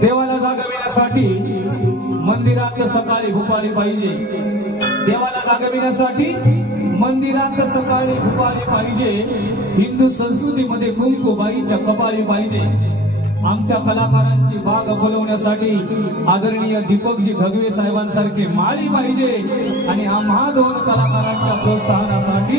देवाला जागविण्यासाठी मंदिरात सकाळी भुपाळी पाहिजे. देवाला जागविण्यासाठी मंदिरात सकाळी भुपाळी पाहिजे. हिंदू संस्कृतीमध्ये कुंकुबाईच्या कपाळी पाहिजे. आमच्या कलाकारांची बाग फुलवण्यासाठी आदरणीय दीपकजी ढगवे साहेबांसारखे माळी पाहिजे. आणि आम्हा दोन कलाकारांच्या प्रोत्साहनासाठी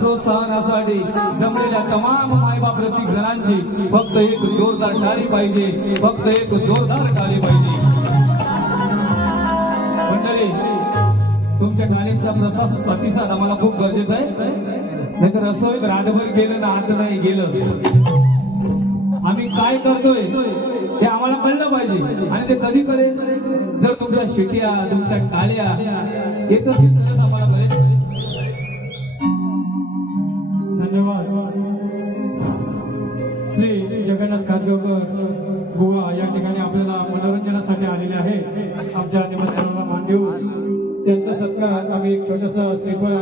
प्रोत्साहनासाठी जमलेल्या तमाम मायबाप रसिक घरांची फक्त एक जोरदार टाळी पाहिजे. फक्त एक जोरदार टाळी पाहिजे. मंडळी, तुमच्या टाळींचा प्रतिसाद आम्हाला खूप गरजेचा आहे. नाहीतर रसोईत रातभर गेलं ना आत नाही गेलं. आम्ही काय करतोय हे आम्हाला कळलं पाहिजे. आणि ते कधी कळेल जर तुमच्या शिट्या तुमच्या टाळ्या येत असतील तरच आम्हाला कळेल. धन्यवाद. श्री जगन्नाथ काजगावकर गोवा या ठिकाणी आपल्याला मनोरंजनासाठी आलेले आहे. आमच्या निमंत्रणाला मान देऊ त्यांचा सत्कार आम्ही एक छोटासा श्रीफळ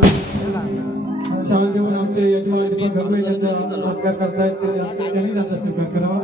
शाल देऊन आमचे यजमान दीपक ढगवे यांचा सत्कार करतायत. त्यांनी त्यांचा स्वीकार करावा.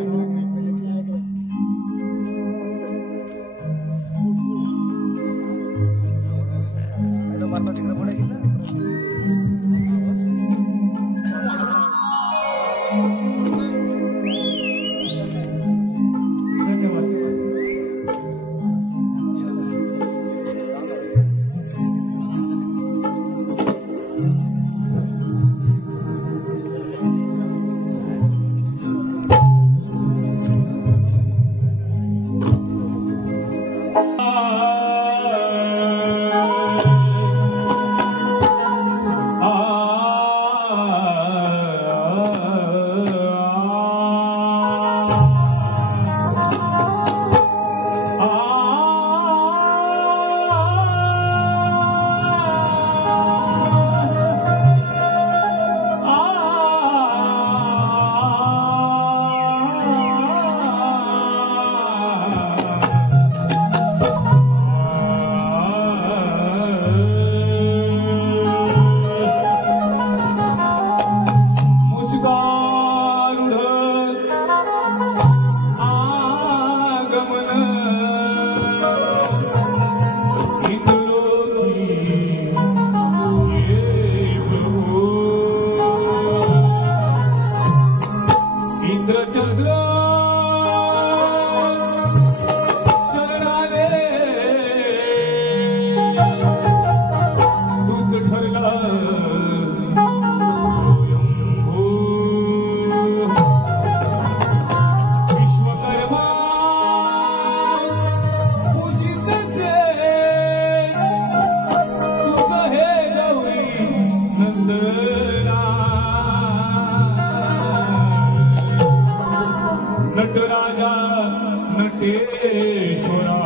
व्यंकटेश्वरा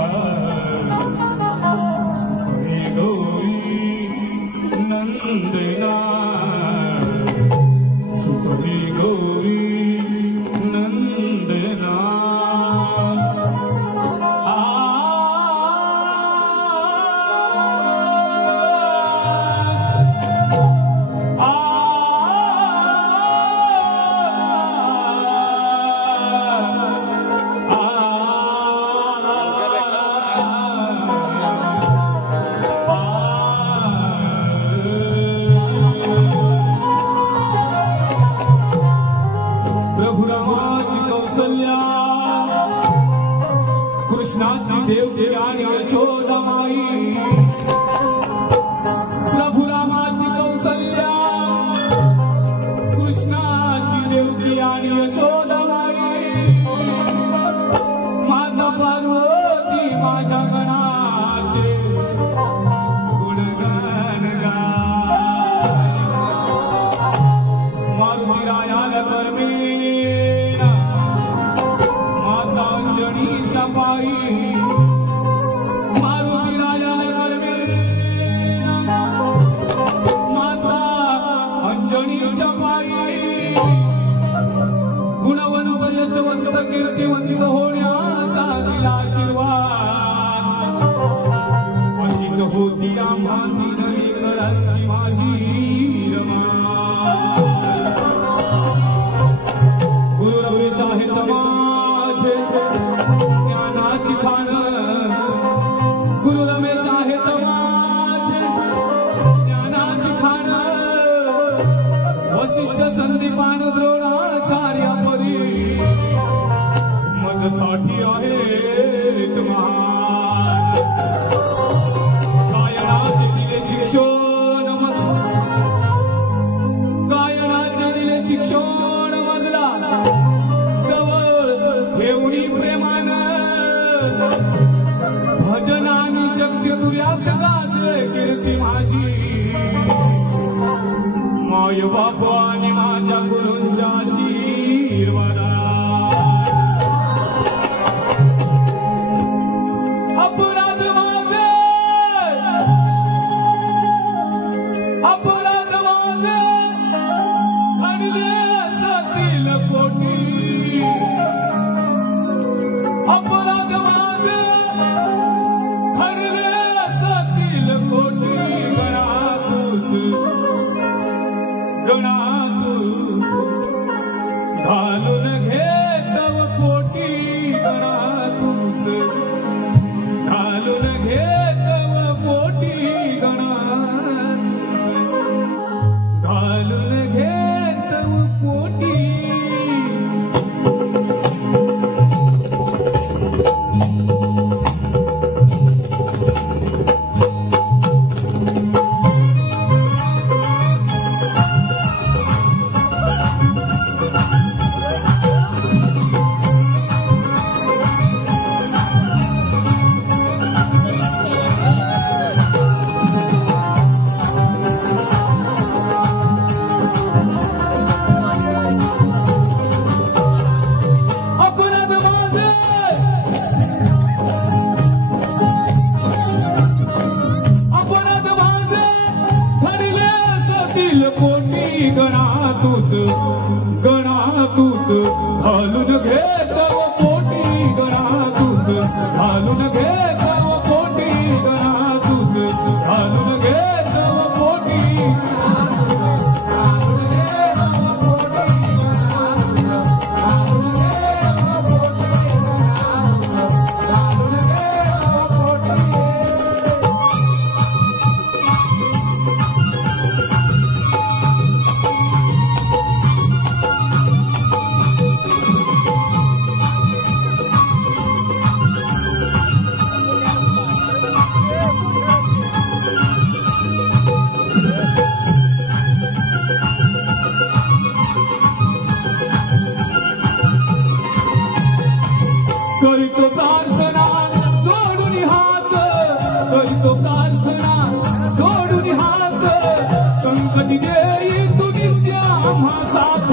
हरे गौरी नंदना सुतले गौरी नंदना कृष्णाची देवकी आणि यशोदामाई प्रभु रामाची कौसल्या कृष्णाची देवकी आणि यशोदामाई माता पार्वती माझ्या गणाचे गुणगान गाय मारुती रायाला कर्मेना माता अंजनीच्या पायी मारुती रायाला कर्मेना माता अंजनीच्या पायी गुणवंत यशवंत कीर्तिवंत होण्याचा दिला आशीर्वाद अशीच होती आम्हा तीनही कळाची माझी रमा गुरु रमेश आहेत माझे ज्ञानाची खाण गुरु रमेश आहेत माझे ज्ञानाची खाण वशिष्ठ संदीपान द्रोणाचार्य परी मजसाठी आहेत महान गायनाचे दिले शिक्षण गायनाचे दिले शिक्षण मधला एवढी प्रेमान भजनानी शक्य तुर्यात गाजले कीर्ती माझी माय बाप आणि माझ्या गुरूंच्या आशीर्वादा अपराध माझे अपराध माझे घडले जातील कोटी अपराध माझे घडले जातील कोटी गणातून घालून घेतव कोटी गणातून घालून घेतव कोटी गणातून घालून घेतव कोटी गणातूच घालून घेतव पोटी गणातूच घालून घेतव पोटी गणातूच घालून घेतव पोटी करीतो प्रार्थना जोडून हात करीतो प्रार्थना जोडून हात संकटी देई तू नित्य आम्हा साथ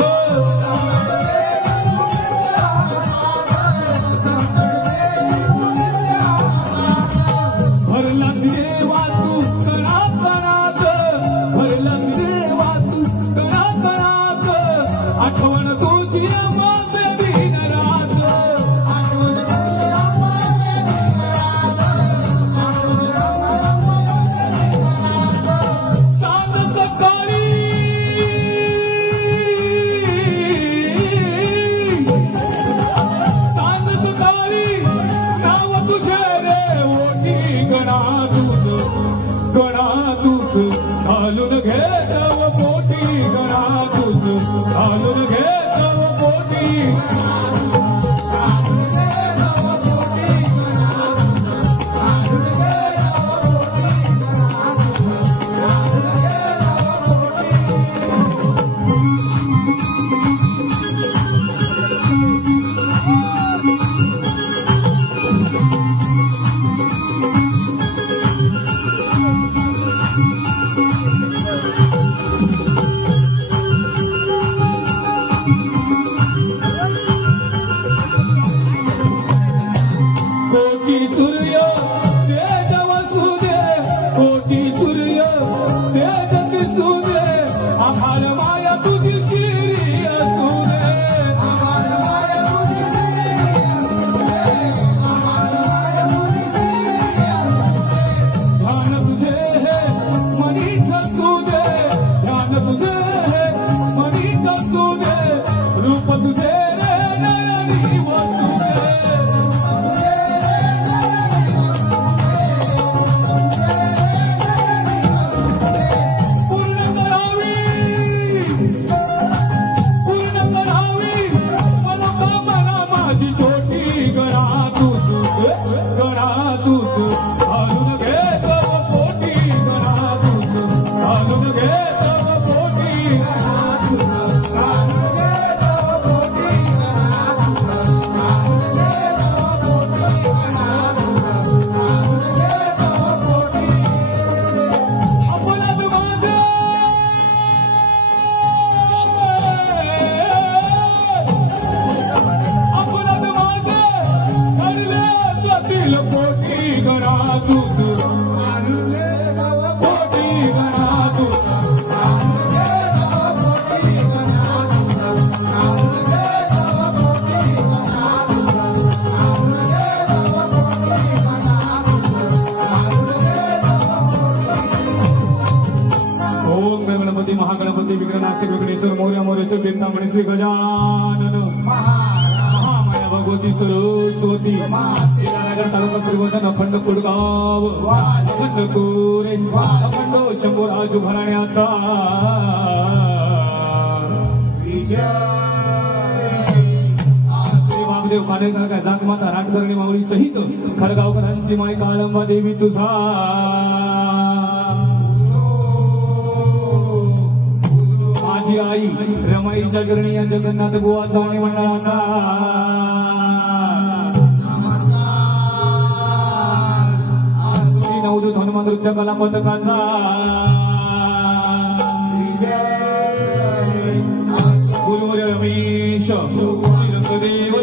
गणातूच घालून घेतो पोटी महागणपती विघ्ननाशक विघ्नेश्वर मोर्या मोरेश्वर चिंतामणी श्री गजानन महामाया भगवती सरस्वती नगर तालुका त्रिवंजन अखंड कुडगाव अखंड कोरे अखंड शंभू राजू घराण्याचा श्री वामदेव कानेकर जागमाता राटकर्णी माऊली सहित खरगावकरांची माई काळंबा देवी तुझा आई रमाईच्या चरणी या जगन्नाथ बुवा चव्हाणी मंडळाचा श्री नवदूत हनुमान नृत्य कला पथकाचा गुरुवर रमेश श्री रंगदेव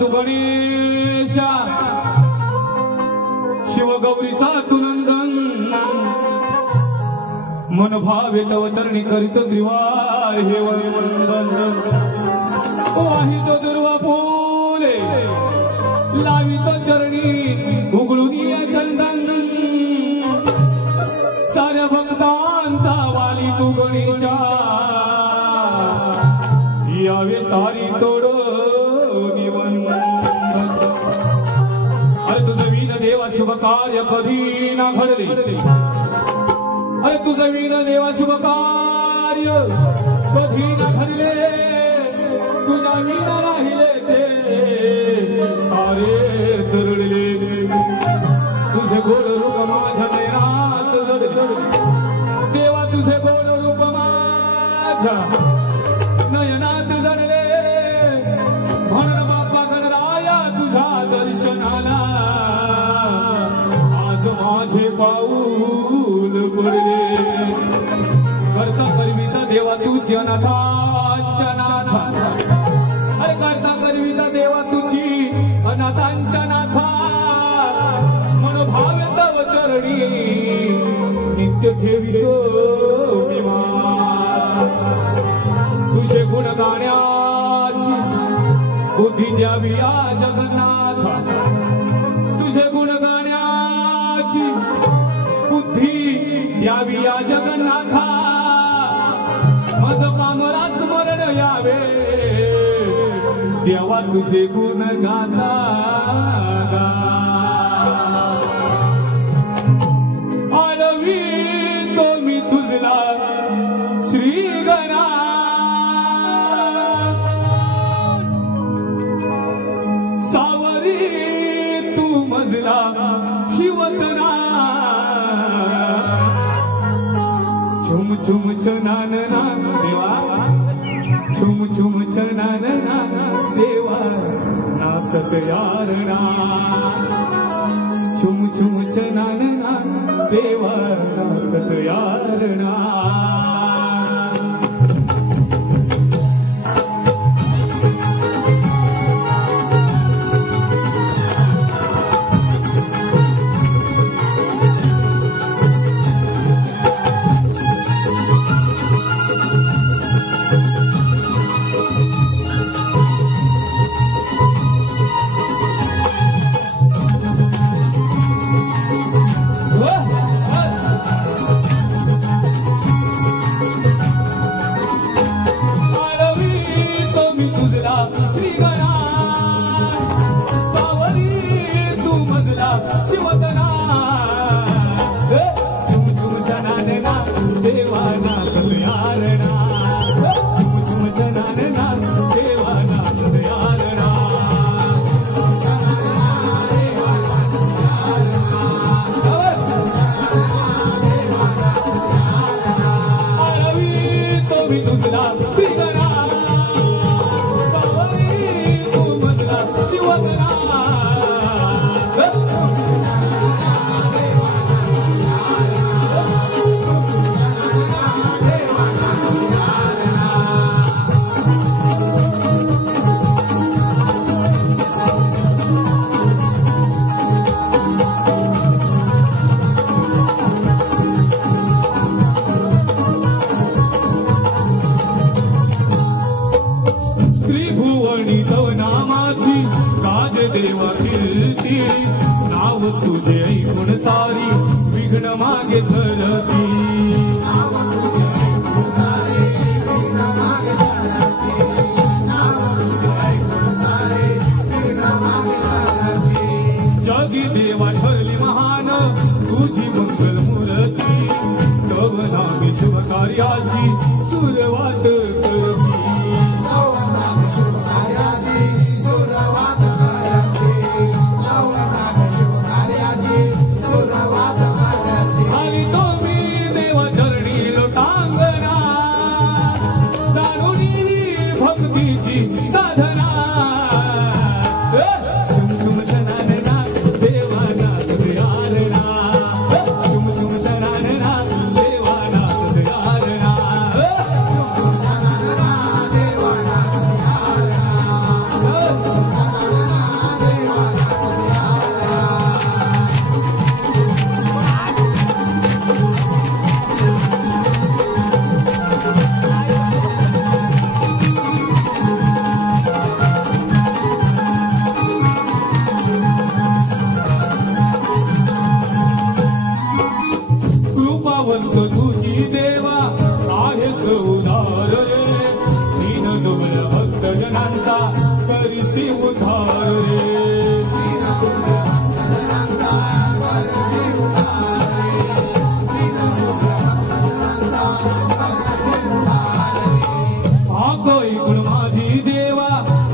तू गणेशा शिवगौरीचा तुनंदन मन भावे तव चरणी करीत त्रिवार हे वंदन वाहितो दुर्वा फुले लावितो चरणी उघडून या चंदन साऱ्या भक्तांचा वाली तू गणेशा यावे सारी तोड देवा शुभ कार्य कधी ना घडले अरे तुझं विण देवा शुभ कार्य कधी ना घडले तुझ्या विण राहिले ते सारे तरळले तुझं तुझे गोड रूप माझ्या नयनात जडले देवा तुझे गोड रूप माझ्या नयनात जडले म्हणून बाप्पा गणराया तुझ्या दर्शनाला आज माझे पाऊल पडले करता करविता देवा तुझी अनाथांच्या नाथा अरे करता करविता देवा तुझी अनाथांच्या नाथा मनोभाव तव चरणी नित्य ठेवितो तुझे गुण गाण्याची बुद्धी द्यावी या जगन्नाथ तुझे गुण गाण्याची बुद्धी द्यावी या जगन्नाथा मज पामरा स्मरण यावे देवा तुझे गुण गाता आळवी तो मी तुझला श्री गणा सावरी तू मजला शिवतना छुम छुम छनानना देवा छुम छुम छनानना देवा नाचत यारणा छुम छुम छनानना देवा नाचत यारणा देवा कीर्ती नाव तुझे ऐकून सारी विघ्न मागे धरती जगी देवा ठरली महान तुझी मंगल मूर्ती तव नामी शुभ कार्याची सुरवात करती तुझी देवा आहेस उधार रे दीन दुबळ भक्त जनांचा करीसी उधार रे आगो ऐकून माझी देवा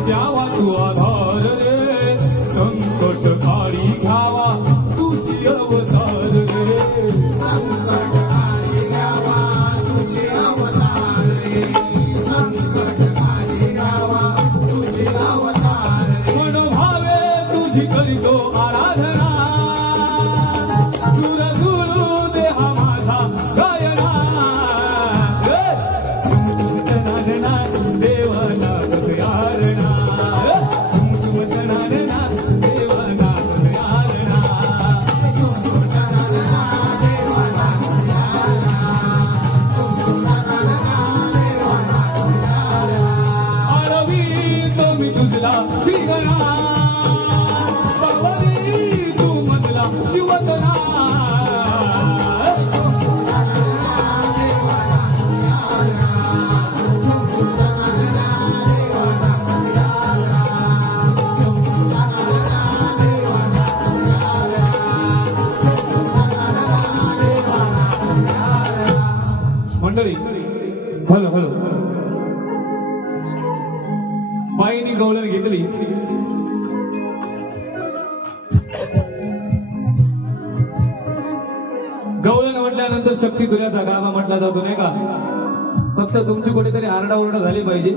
द्यावा तू आधार रे संकट काळी घ्यावा तुझी मंडळी हॅलो हॅलो बाईनी गवळण घेतली गवळण म्हटल्यानंतर शक्ती तुझ्याचा गावा म्हटला जातो नाही का फक्त तुमची कुठेतरी आरडाओरडा झाली पाहिजे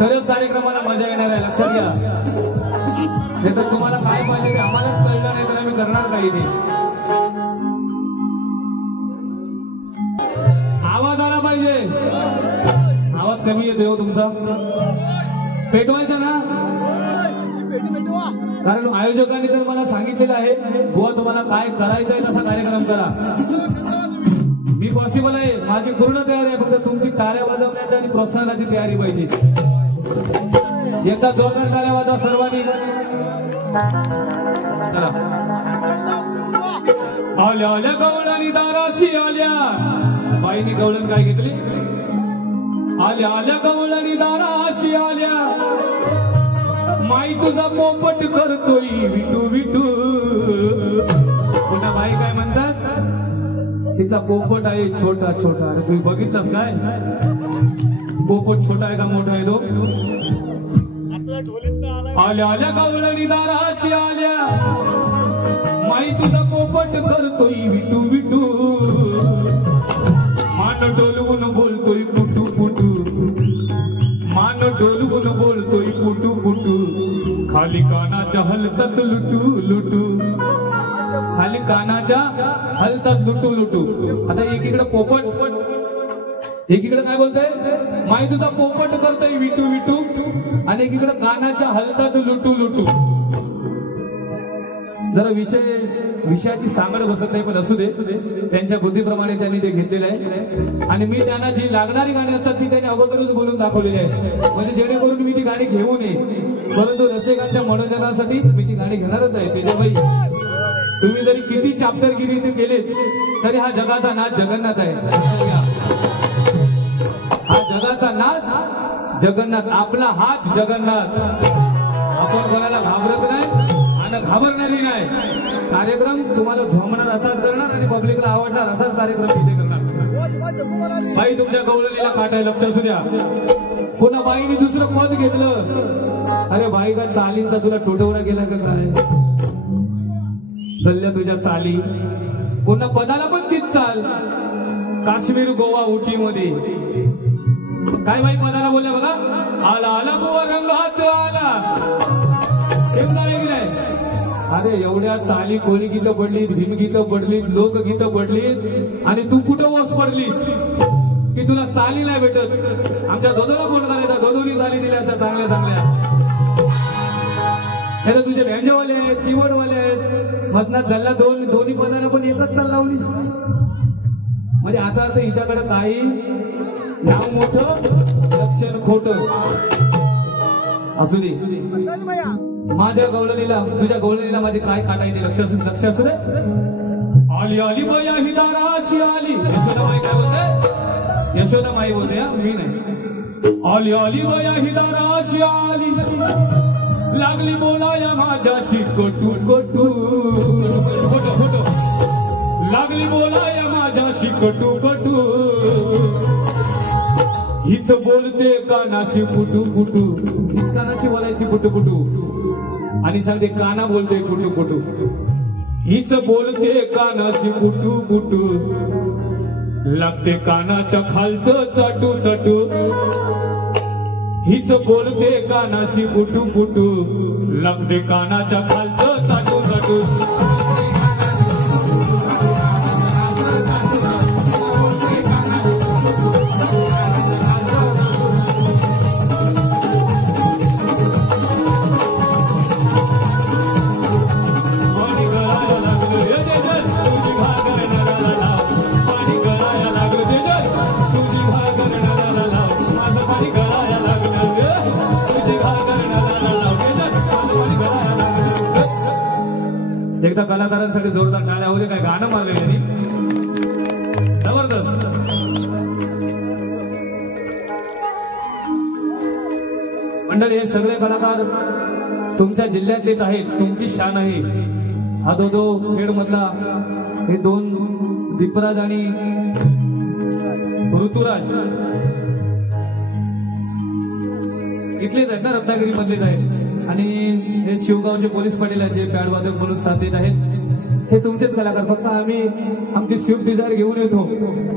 तरच कार्यक्रमाला मजा येणार आहे लक्षात घ्या नाही तर तुम्हाला काय पाहिजे ते आम्हालाच कळलं नाही तर आम्ही करणार काही ते आवाज आला पाहिजे आवाज कमी येतोय हो तुमचा पेटवायचा ना कारण आयोजकांनी तर मला सांगितलेलं आहे बुवा तुम्हाला काय करायचं आहे तसा कार्यक्रम करा मी पॉसिबल आहे माझी पूर्ण तयारी आहे फक्त तुमची टाळ्या वाजवण्याची आणि प्रोत्साहनाची तयारी पाहिजे एकदा जोरदार टाळ्या वाजवा सर्वांनी चला आल्या आल्या गवळणी दाराशी आल्या बाईनी गवळण काय घेतली आल्या आल्या गवळणी दाराशी आल्या माई तुझा पोपट करतोय विटू विटू पुन्हा बाई काय म्हणतात तिचा पोपट आहे छोटा छोटा अरे तुम्ही बघितलंस काय पोपट छोटा आहे का मोठा आहे तो आल्या आल्या गवळणी दाराशी आल्या माई तुझा पोपट करतोय विटू विटू मान डोलवून बोलतोय पुटू पुटू मान डोलवून बोलतोय पुटू पुटू खाली कानाच्या हलतात लुटू लुटू खाली कानाच्या हलतात लुटू लुटू आता एकीकडे पोपट एकीकडे काय बोलतोय माई तुझा पोपट करतोय विटू विटू आणि एकीकडे कानाच्या हलतात लुटू लुटू जरा विषयाची सांगड बसत नाही पण असू दे त्यांच्या बुद्धीप्रमाणे त्यांनी ते घेतलेलं आहे आणि मी त्यांना जी लागणारी गाणी असतात ती त्यांनी अगोदरच बोलून दाखवलेली आहेत म्हणजे जेणेकरून मी ती गाणी घेऊ नये परंतु रसिकांच्या मनोरंजनासाठी मी ती गाणी घेणारच आहे तेजाबाई तुम्ही जरी किती चाप्टरगिरी ते केलेत तरी हा जगाचा नाच जगन्नाथ आहे हा जगाचा नाच जगन्नाथ आपला हात जगन्नाथ आपण कोणाला घाबरत नाही आणि घाबरणारी नाही कार्यक्रम तुम्हाला झोमणार असाच करणार आणि पब्लिकला आवडणार असाच कार्यक्रम तिथे करणार बाई तुमच्या गवळणीला काटाय लक्ष असू द्या पुन्हा बाईने दुसरं पद घेतलं अरे बाई का चालींचा तुला टोटवला गेला का काय चालल्या तुझ्या चाली पुन्हा पदाला पण तीच चाल काश्मीर गोवा उटी मध्ये काय बाई पदाला बोलल्या बघा आला आला बुवा रंगात आला अरे एवढ्या चाली कोणी गीतं पडली भीमगीतं पडली लोकगीतं पडलीत आणि तू कुठं ओस पडलीस की तुला चाली नाही भेटत आमच्या दोदोला फोन करायचा दोदोनी चाली दिल्या असतात चांगल्या चांगल्या हे तर तुझे व्यांजवाले आहेत कीबोर्डवाले आहेत मसनात झाला दोन्ही पदाला पण एकच चाल लावलीस म्हणजे आता अर्थ हिच्याकडे काही नाव मोठं लक्षण खोटं असू दे माझ्या गवळणीला तुझ्या गवळणीला माझे काय काटायचे लक्ष असू दे आली आली बया ही दाराशी आली यशोदामाई काय बोलते यशोदामाई बोलते मी नाही आली आली बया ही दाराशी आली लागली बोलाया माझ्याशी कटू कटू फोटो फोटो लागली बोलाया माझ्याशी कटू कटू हीच बोलते कानाशी पुटू पुटू हीच कानाशी बोलायची पुटू पुटू आणि सांगते काना बोलते पुटू पुटू हीच बोलते कानाशी पुटू पुटू लागते कानाच्या खालचं चटू चटू हीच बोलते कानाशी पुटू पुटू लागते कानाच्या खालचं चटू चटू एकदा कलाकारांसाठी जोरदार टाळ्या होते काय गाणं मारले त्यांनी जबरदस्त मंडळी हे सगळे कलाकार तुमच्या जिल्ह्यातलेच आहेत तुमची शान आहे हा खेड मधला हे दोन दीपराज आणि ऋतुराज इथलेच आहेत ना, रत्नागिरी मधलेच आहेत. आणि हे शिवगावचे पोलीस पाटील आहेत जे बँड वादक म्हणून साथ देत आहेत. हे तुमचेच कलाकार. फक्त आम्ही आमची स्विफ्ट डिझायर घेऊन येतो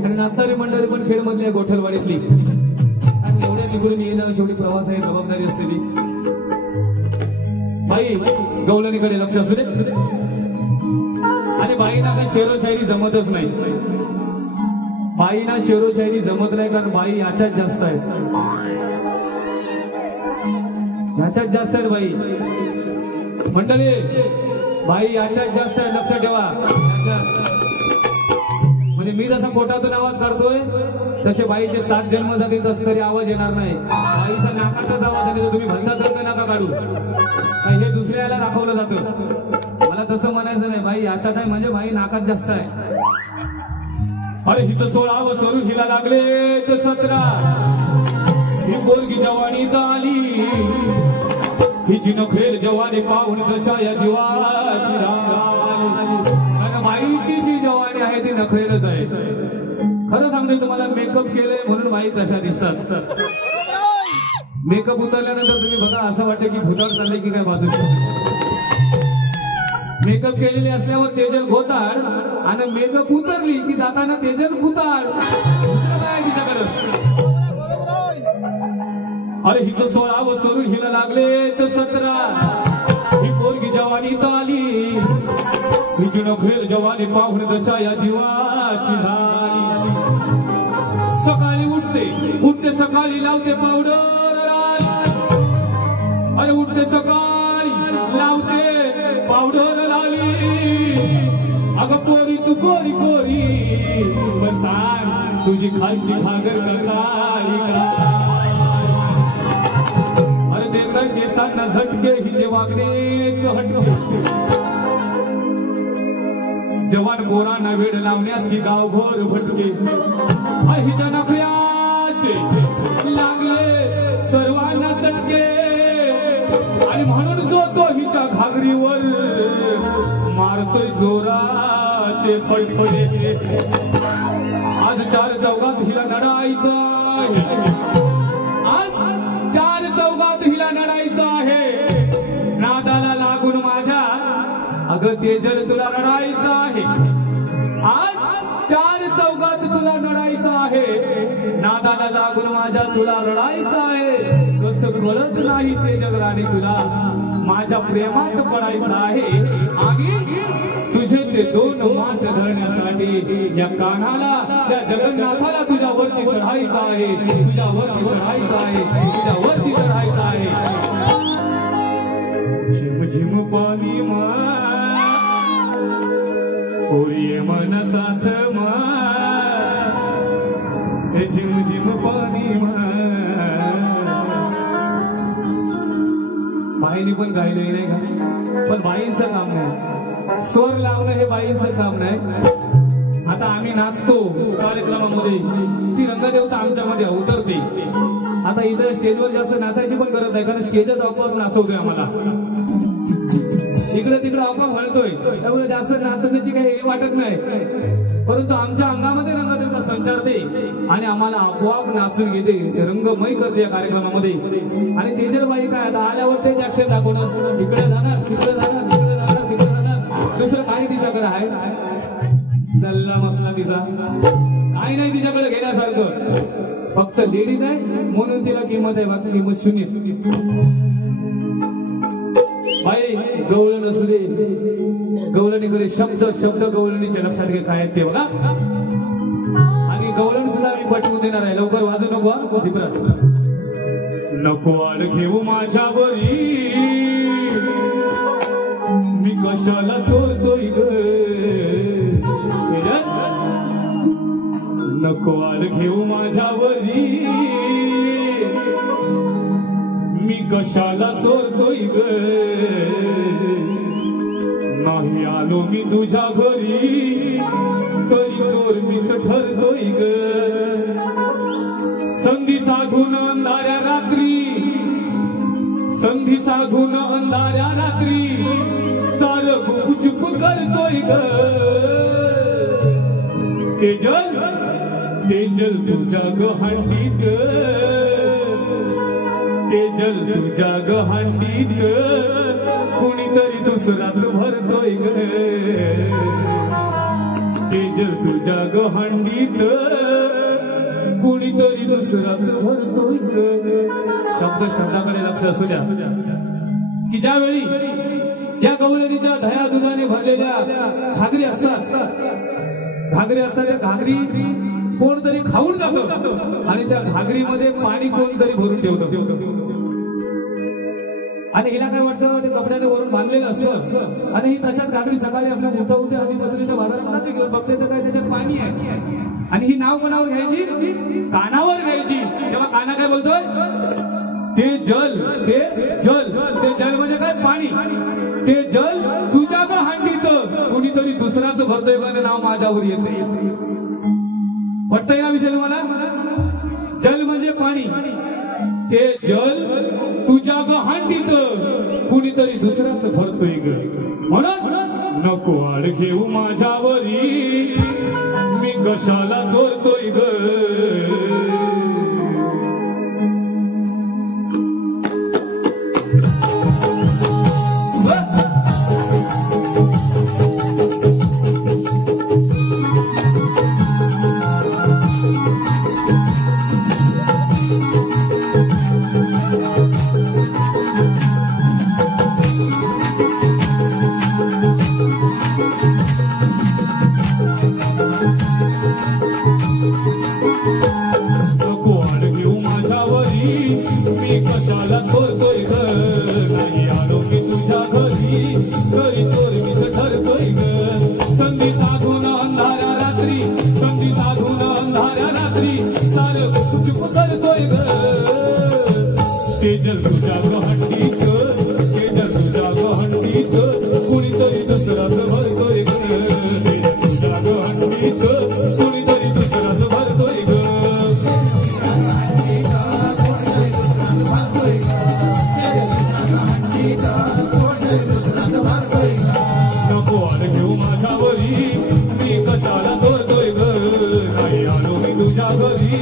आणि नाचणारी मंडळी पण खेडमधली आहे, गोठलवाडीतली. आणि एवढ्या तिकडून येणं शेवटी प्रवास आहे, जबाबदारी असते ती. बाई गवलणीकडे लक्ष असू दे. आणि बाईंना काही शेरोशायरी जमतच नाही. बाईंना शेरोशायरी जमत नाही कारण बाई याच्यात जास्त आहेत, याच्यात जास्त आहेत बाई. मंडळी बाई याच्यात जास्त आहे, लक्ष ठेवा. म्हणजे मी जसा पोटातून आवाज काढतोय तसे बाईचे 7 जन्म जातील तसे तरी आवाज येणार नाही. बाईचा नाकातच आवाज आले तर तुम्ही भलता तर नका काढू. हे दुसऱ्याला दाखवलं जातं. मला तसं म्हणायचं नाही. बाई याच्यात आहे म्हणजे बाई नाकात जास्त आहे. अरे हिचं 16 व स्वरून हिला लागले तर 17. ही पोरगी जवानीत आली, हिची नखरेल जवानी पाहून दशा या जीवाची राणी. आणि बाईची जी जवानी आहे ती नखरेलच आहे. खरं सांगते तुम्हाला, मेकअप केलंय म्हणून बाई तशा दिसतात. मेकअप उतरल्यानंतर तुम्ही बघा असं वाटतं की भुताळ चालले की काय बाजू. मेकअप केलेले असल्यावर तेजल घोताळ आणि मेकअप उतरली की जाताना तेजल भुताळ. अरे हिचं 16 व स्वरून हिला लागले तर 17. ही पोरगी जवानीत आली, हिची नखरेल जवानी पाहून दशा या जीवाची झाली. सकाळी उठते सकाळी लावते पावडर. अरे उठते सकाळी लावते पावडर लाली. अगं पोरी तू कोरी पण सांग तुझी खालची घागर काळी का. अरे देखता केसांना झटके हिचे वागणेच हटके. जवान पोरांना वेड लावण्यास गावभर भटके. हिच्या नखऱ्याचे लागले सर्वांना चटके. आणि म्हणून जो तो हिच्या घागरीवर मारतोय जोराचे फडफडे. आज 4 चौघात हिला नडायचं आहे. आज 4 चौघात हिला नडायचं आहे. नादाला लागून माझ्या अगं तेजल तुला रडायचं आहे. आज 4 चौघात तुला रडायचं आहे. नादाला लागून माझ्या तुला रडायचं आहे. कसं कळत नाही तेजल राणी तुला माझ्या प्रेमात पडायचं आहे. आगी तुझे ते 2 माठ धरण्यासाठी या कानाला त्या जगन्नाथाला तुझ्या वरती चढायचं आहे. तुझ्या वरती चढायचं आहे. तुझ्या वरती चढायचं आहे. झिम झिम पाणी पोरी मनसात हे झिम झिम पाणी. बाईंनी पण गायलंय नाही का, पण बाईंचं काम नाही. स्वर लावणं हे बाईंचं काम नाही. आता आम्ही नाचतो कार्यक्रमामध्ये, ती रंगदेवता आमच्यामध्ये उतरते. आता इथं स्टेजवर जास्त नाचायची पण गरज नाही कारण स्टेजच आपोआप नाचवतोय आम्हाला. इकडे तिकडे आपोआप घालतोय त्यामुळे जास्त नाचण्याची काही वाटत नाही. परंतु आमच्या अंगामध्ये रंगदेवता संचारते आणि आम्हाला आपोआप नाचून घेते, रंगमय करते या कार्यक्रमामध्ये. आणि तेजलबाई काय आता आल्यावर तेच अक्षर दाखवणार. इकडे जाणार तिकडे जाणार तिकडे जाणार तिकडे जाणार. दुसरं काही तिच्याकडे आहे जल्ला मसला तिचा काही नाही तिच्याकडे घेण्यासारखं. फक्त लेडीज आहे म्हणून तिला किंमत आहे, बाकी किंमत शून्य. बाई गवळण असू दे, गवळणीकडे शब्द गवळणीच्या लक्षात घे काय ते बघा. आणि गवळण सुद्धा मी पटवून देणार आहे. लवकर वाजू नको दीपराज. नको आड घेऊ माझ्या बरी मी कशाला चोरतोय ग. नको आड घेऊ माझ्या बरी मी कशाला चोरतोय ग. नाही आलो मी तुझ्या घरी तरी चोर मीच ठरतोय ग. संधी साधून अंधाऱ्या रात्री, संधी साधून अंधाऱ्या रात्री सार गुपचूप करतोय ग. तेजल तेजल तुझ्या गहांडीत तेजल तुझ्या गहांडीत कुणीतरी दुसराच भरतोय ग तेजल तुझ्या गहांडीत कुणीतरी दुसराच भरतोय ग शब्दाकडे लक्ष असू द्या की ज्यावेळी या गवळणीच्या दह्या दुधाने भरलेल्या घागरी असतात त्या घागरी कोणतरी खाऊन जातं आणि त्या घागरीमध्ये पाणी कोणतरी भरून ठेवतं आणि हिला काय वाटतं ते कपड्याने वरून बांधलेलं असतं आणि ही तशाच घागरी सकाळी आपल्या मोठं होते आणि मजुरीच्या बाजारात जाते घेऊन बघते तर काय त्याच्यात पाणी आहे आणि ही नाव कोणावर घ्यायची कानावर घ्यायची तेव्हा काना काय बोलतोय ते जल म्हणजे काय पाणी ते जल तुझ्या गहांडीत कुणीतरी दुसराच भरतोय का नाव माझ्यावर येते पटतंय ना विषय तुम्हाला जल म्हणजे पाणी ते जल तुझ्या गहांडीत कुणीतरी दुसराच भरतोय ग म्हणून नको आड घेऊ माझ्यावरी मी कशाला चोरतोय ग तेजल तुझ्या गहांडीत तेजल तुझ्या गहांडीत कुणीतरी दुसराच भरतोय ग तेजल तुझ्या गहांडीत कुणीतरी दुसराच भरतोय ग नको आड घेऊ माझ्यावरी मी कशाला चोरतोय ग नाही आलो मी तुझ्या घरी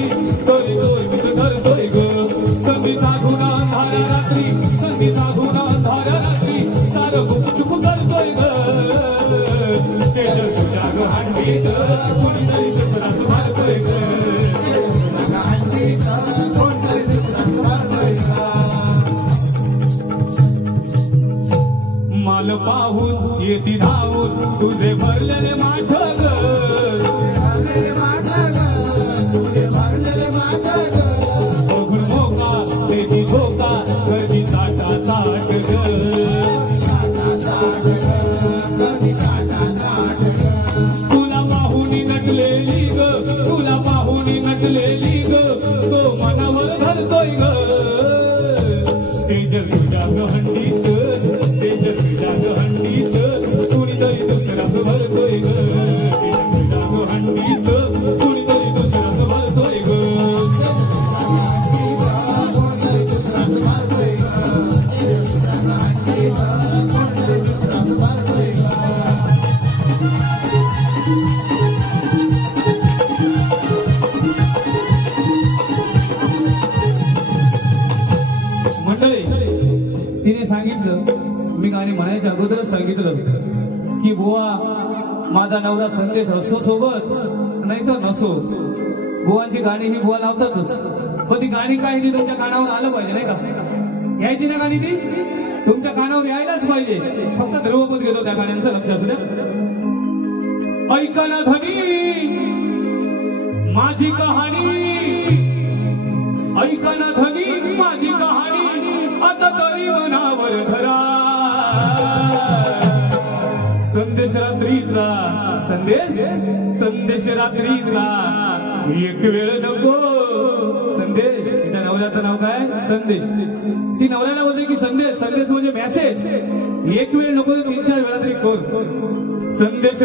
तरी तोय मी धरतोय ग संधी साधून अंधाऱ्या रात्री सारं गुपचुप करतोय ग तेजल तुझ्या गहांडीत कुणीतरी दुसराच भरतोय ग माल पाहून येती धावून तुझे भरलेले माठ ग बघून मोका तेची धोका कधी ताटा ताट तुला पाहुणी नटलेली ग तुला पाहुणी नटलेली ग तो मनावर धरतोय ग तेजल तुझ्या गहांडीत तेजल तुझ्या गहांडीत कुणीतरी दुसराच भरतोय ग तेजल तुझ्या गहांडीत कुणीतरी दुसराच भरतोय ग मंडळी तिने सांगितलं मी गाणी म्हणायच्या अगोदरच सांगितलं की बुवा माझा नवरा संदेश असतो सोबत नाही तर नसो बुवांची गाणी ही बुवा लावतातच पण ती गाणी काय ती तुमच्या कानावर आलं पाहिजे नाही का यायची ना गाणी ती तुमच्या कानावर यायलाच पाहिजे फक्त ध्रुवपद घेतो त्या गाण्यांचं लक्ष असू द्या ऐका ना धनी माझी कहाणी ऐका ना धनी माझी कहाणी आता तरी मनावर धरा संदेश रात्रीचा संदेश रात्रीचा एक वेळ नको संदेश तिच्या नवऱ्याचं नाव काय संदेश ती नवऱ्याला बोलते की संदेश म्हणजे मेसेज एक वेळ नको 3-4 वेळा तरी कर संदेश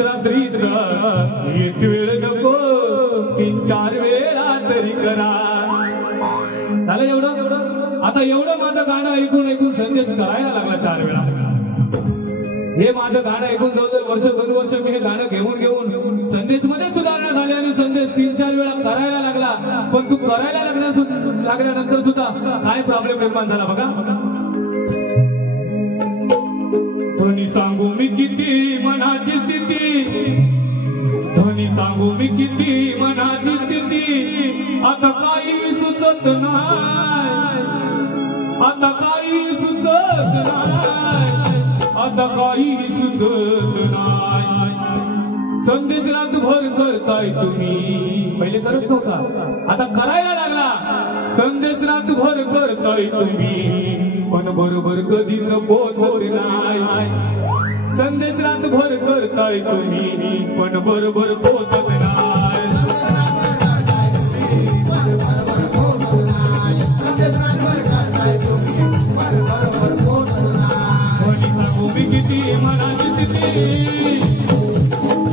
रात्रीचा एक वेळ नको 3-4 वेळा तरी करा झालं एवढं आता एवढं माझं गाणं ऐकून संदेश करायला लागला 4 वेळा हे माझं गाणं ऐकून जवळजवळ वर्ष 2 वर्ष मी हे गाणं घेऊन लागल्यानंतर सुद्धा काय प्रॉब्लेम निर्माण झाला बघा. ध्वनी सांगू मी किती मनाची स्थिती, ध्वनी सांगू मी किती मनाची स्थिती. आता काही सुचत नाही, आता काही सुचत नाही, आता काही सुचत नाही. संदेशात भर करताय तुम्ही, पहिले करत नव्हता आता करायला लागला. संदेशात भर करताय तुम्ही, पण बरोबर कधीच पोचत नाही. संदेशात भर करताय तुम्ही, पण बरोबर पोचत नाही. ध्वनी सांगू मी किती मनाची स्थिती,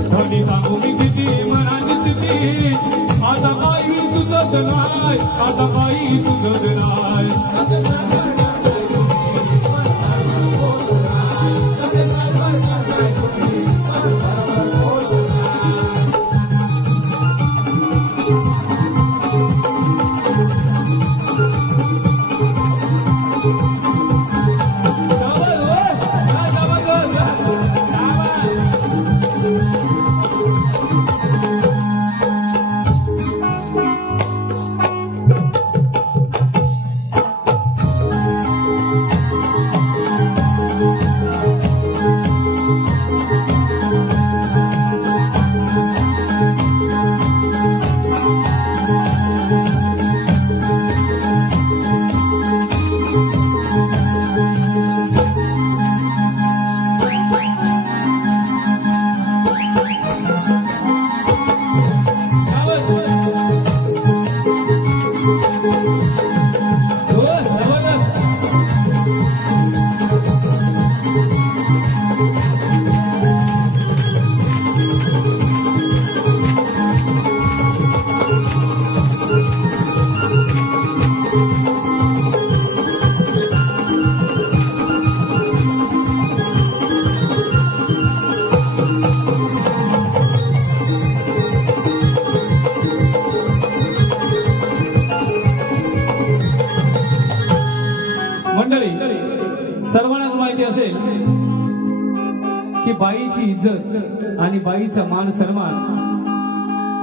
ध्वनी सांगू मी किती मनाची स्थिती. आता काही सुचत नाही, आता काही सुचत नाही. सर्वांनाच माहिती असेल की बाईची इज्जत आणि बाईचा मान सन्मान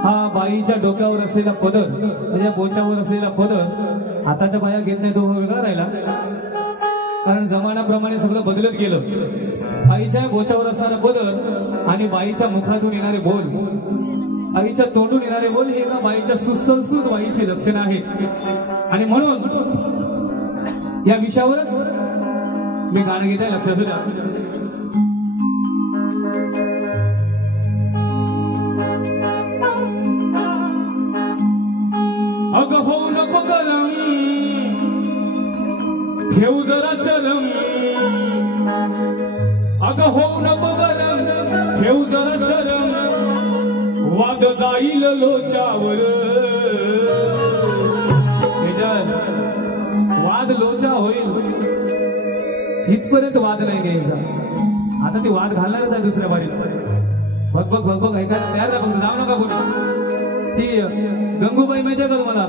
हा बाईच्या डोक्यावर असलेला पदर म्हणजे बोच्यावर असलेला पदर आताच्या बाया घेत नाही, तो वेगळा राहिला. कारण जमान्याप्रमाणे सगळं बदलत गेलं. आईच्या बोच्यावर असणारा पदर आणि बाईच्या मुखातून येणारे बोल, आईच्या तोंडून येणारे बोल हे एका बाईच्या सुसंस्कृत बाईची लक्षणं आहेत. आणि म्हणून या विषयावरच मी गाणं घेत आहे, लक्षात द्या. अगं होऊ नको गरम, ठेवू जरा शरम. अगं होऊ नको गरम, ठेवू जरा शरम. वाद जाईल लोचावर, वाद लोचा होईल इथपर्यंत वाद नाही घ्यायचा. आता ते वाद घालणारच आहे दुसऱ्या बारीत. भगभग भगभग ऐकायला तयार आहे, फक्त जाऊ नका कोणी. ती गंगूबाई माहिती आहे का तुम्हाला?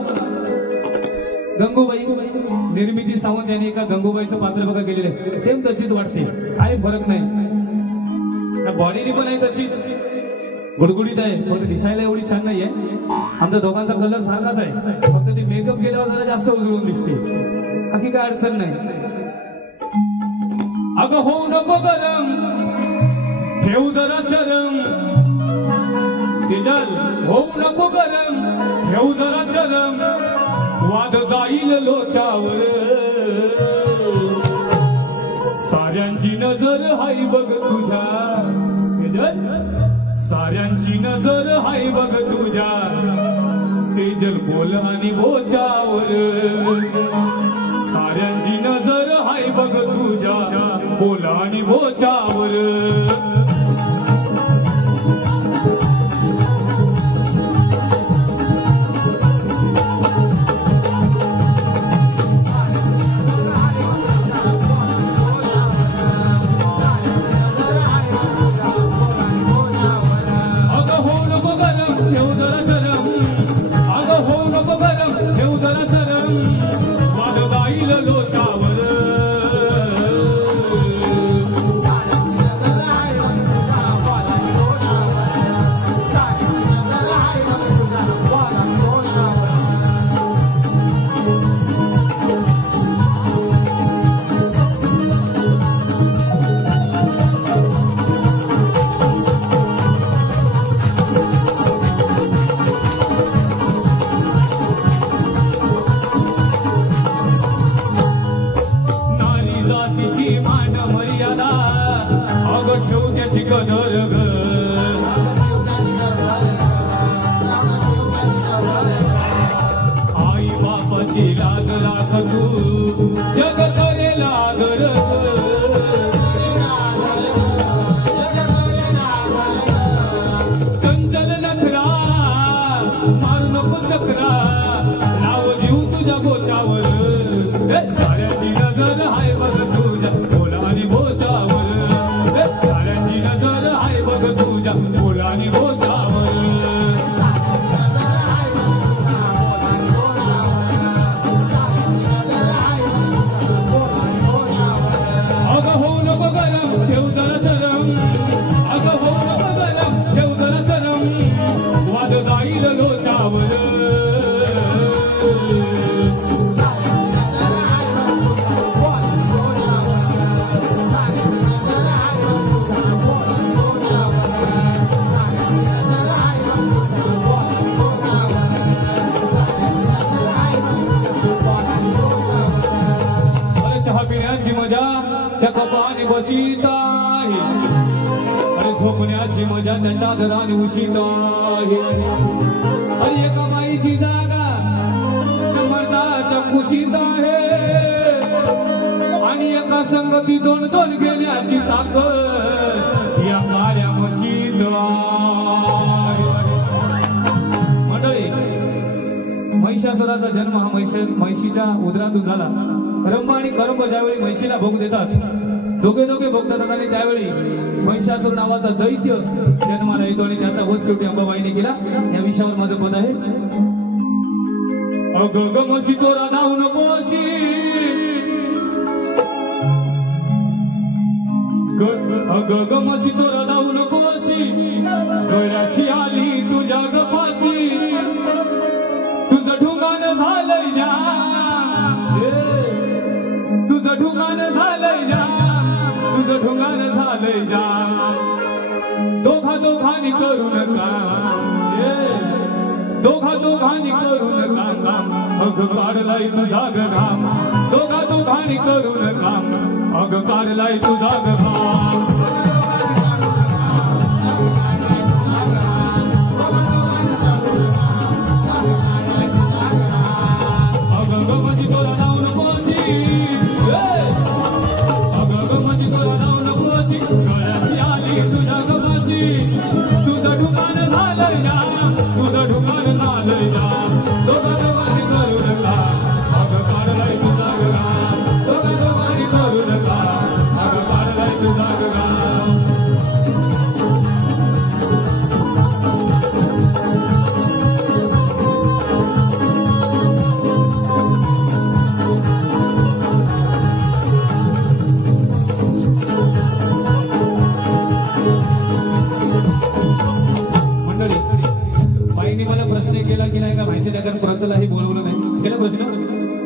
गंगूबाई निर्मिती सावंत यांनी एका गंगूबाईचं पात्र बघा केलेलं आहे. सेम तशीच वाटते, काही फरक नाही. बॉडीनी पण आहे तशीच गुडगुडीत आहे, फक्त दिसायला एवढी छान नाहीये. आमचा दोघांचा कलर सारखाच आहे, फक्त ती मेकअप केल्यावर जरा जास्त उजळून दिसते. बाकी काय अडचण नाही. अगं होऊ नको गरम, ठेवू जरा शरम. तेजल होऊ नको गरम, ठेवू जरा शरम. वाद जाईल लोचावर, साऱ्यांची नजर हाय बघ तुझ्या. तेजल साऱ्यांची नजर हाय बघ तुझ्या. तेजल बोल आणि बोचावर, साऱ्यांची नजर हाय बघ तुझ्या. बोल आणि बोचावर. Thank you. वशीत आहे अरे झोपण्याची मजा त्याच्या दराने उशीत आहे अरे एका बाईची जागा मर्दाच्या कुशीत आहे आणि एका संगती दोन दोन घेण्याची ताकद या काळ्या म्हशीत आहे. मंडळी, महिषासुराचा जन्म हा म्हशीच्या उदरातून झाला. रंभ आणि करंभ ज्यावेळी म्हशीला भोग देतात दोघे भोगतात आणि त्यावेळी महिषासुर नावाचा दैत्य जन्माला येतो आणि त्याचा वध शेवटी अंबाबाईने केला. या विषयावर माझं पद आहे. अग म्हशी तोरा धावू नकोशी अग म्हशी तोरा धावू नकोशी गळ्याशी आली तुझ्या गपाशी तुझं ढुंगान झालंय जा तुझं ढुंगान झालंय जा तुझं ढुंगान झालंय जा दोघांनी करू नका दोघांनी करू नका काम अग काढलाय तुझा घाम दोघांनी करू नका अग काढलाय तुझा घाम अग म्हशी तोरा नाव नकोशी अग म्हशी तोरा नाव नकोशी गळ्याशी आली तुझ्या गपाशी तुझं ढुकान झालंय जा तुझं ढुकान झालंय जा दोघांनी करू नका अग काढलाय तुझा घाम दोघांनी करू नका अग काढलाय तुझा घाम. मला प्रश्न केला की नाही का माहिती नाही कारण प्रतलाही बोलवलं नाही केला प्रश्न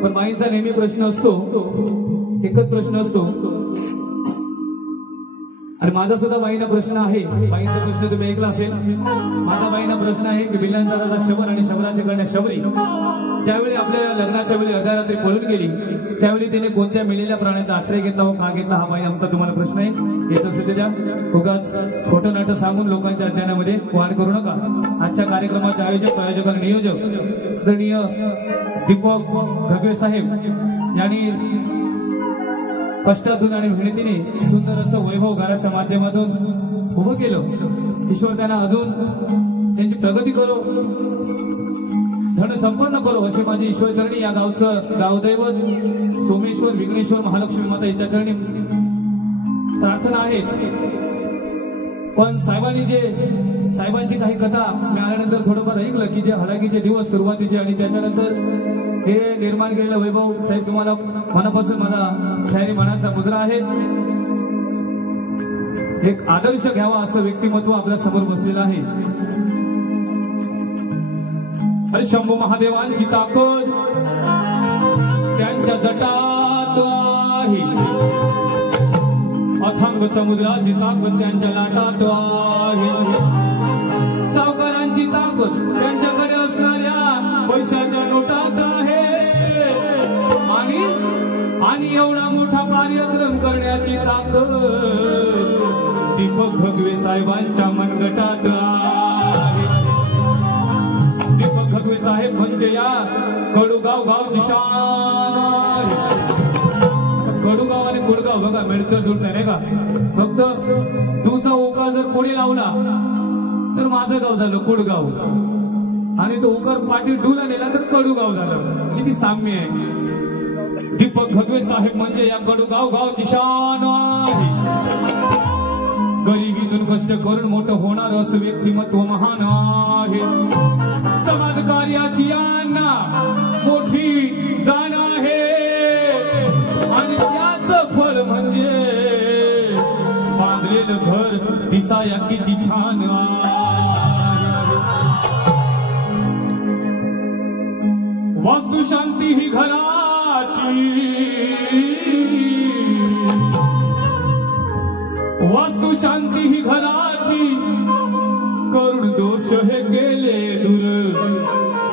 पण माईंचा नेहमी प्रश्न असतो एकच प्रश्न असतो आणि माझा सुद्धा बाईंना प्रश्न आहे. बाईंचा प्रश्न तुम्ही ऐकला असेल. माझा बाईंना प्रश्न आहे की बिल्लांचा राजा शबर आणि शबराच्या कन्या शबरी ज्यावेळी आपल्या लग्नाच्या वेळी अर्ध्या रात्री पळून गेली त्यावेळी तिने कोणत्या मेलेल्या प्राण्याचा आश्रय घेतला व का घेतला हा बाई आमचा तुम्हाला प्रश्न आहे. येत असेल द्या उगाच खोटं नाटं सांगून लोकांच्या अज्ञानामध्ये वाढ करू नका. आजच्या कार्यक्रमाचे आयोजक प्रायोजक आणि नियोजक आदरणीय दीपक घगवे साहेब यांनी कष्टातून आणि मेहनतीने सुंदर असं वैभव घराच्या माध्यमातून उभं केलं. ईश्वर त्यांना अजून त्यांची प्रगती करो धन संपन्न करो अशी माझी ईश्वरचरणी या गावचं गावदैवत सोमेश्वर विघ्नेश्वर महालक्ष्मी माता याच्या चरणी प्रार्थना आहेच. पण साहेबांची काही कथा मिळाल्यानंतर थोडंफार ऐकलं की जे हलाखीचे दिवस सुरुवातीचे आणि त्याच्यानंतर हे निर्माण केलेलं वैभव साहेब तुम्हाला मनापासून माझा शायरी मनाचा मुद्रा आहे. एक आदर्श घ्यावा असं व्यक्तिमत्व आपल्या समोर बसलेलं आहे. अरे शंभू महादेवांची ताकद त्यांच्या जटात आहे अथांग समुद्राची ताकद त्यांच्या लाटात आहे सावकारांची ताकद त्यांच्याकडे असणाऱ्या पैशाच्या नोटात आहे आणि एवढा मोठा कार्यक्रम करण्याची ताकद दीपक घगवे साहेबांच्या मनगटात आहे. दीपक घगवे साहेब म्हणजे या कडूगाव गावची शान. कडूगाव आणि कुडगाव बघा मिळतं जुळत नाही का. फक्त तुझा ओकार जर कोणी लावला तर माझं गाव झालं कुडगाव आणि तो ओकार पाटील डूला नेला तर कडूगाव झालं. किती साम्य आहे. दीपक घगवे साहेब म्हणजे या कडूगाव गावची शान आहे. गरिबीतून कष्ट करून मोठं होणार असं व्यक्तिमत्व महान आहे. समाज कार्याची यांना मोठी जाण आहे आणि त्याचं फळ म्हणजे बांधलेलं घर दिसाया किती छान आहे. वास्तू शांती ही घराची वास्तू शांती ही घराची करुण दोष हे गेले दूर.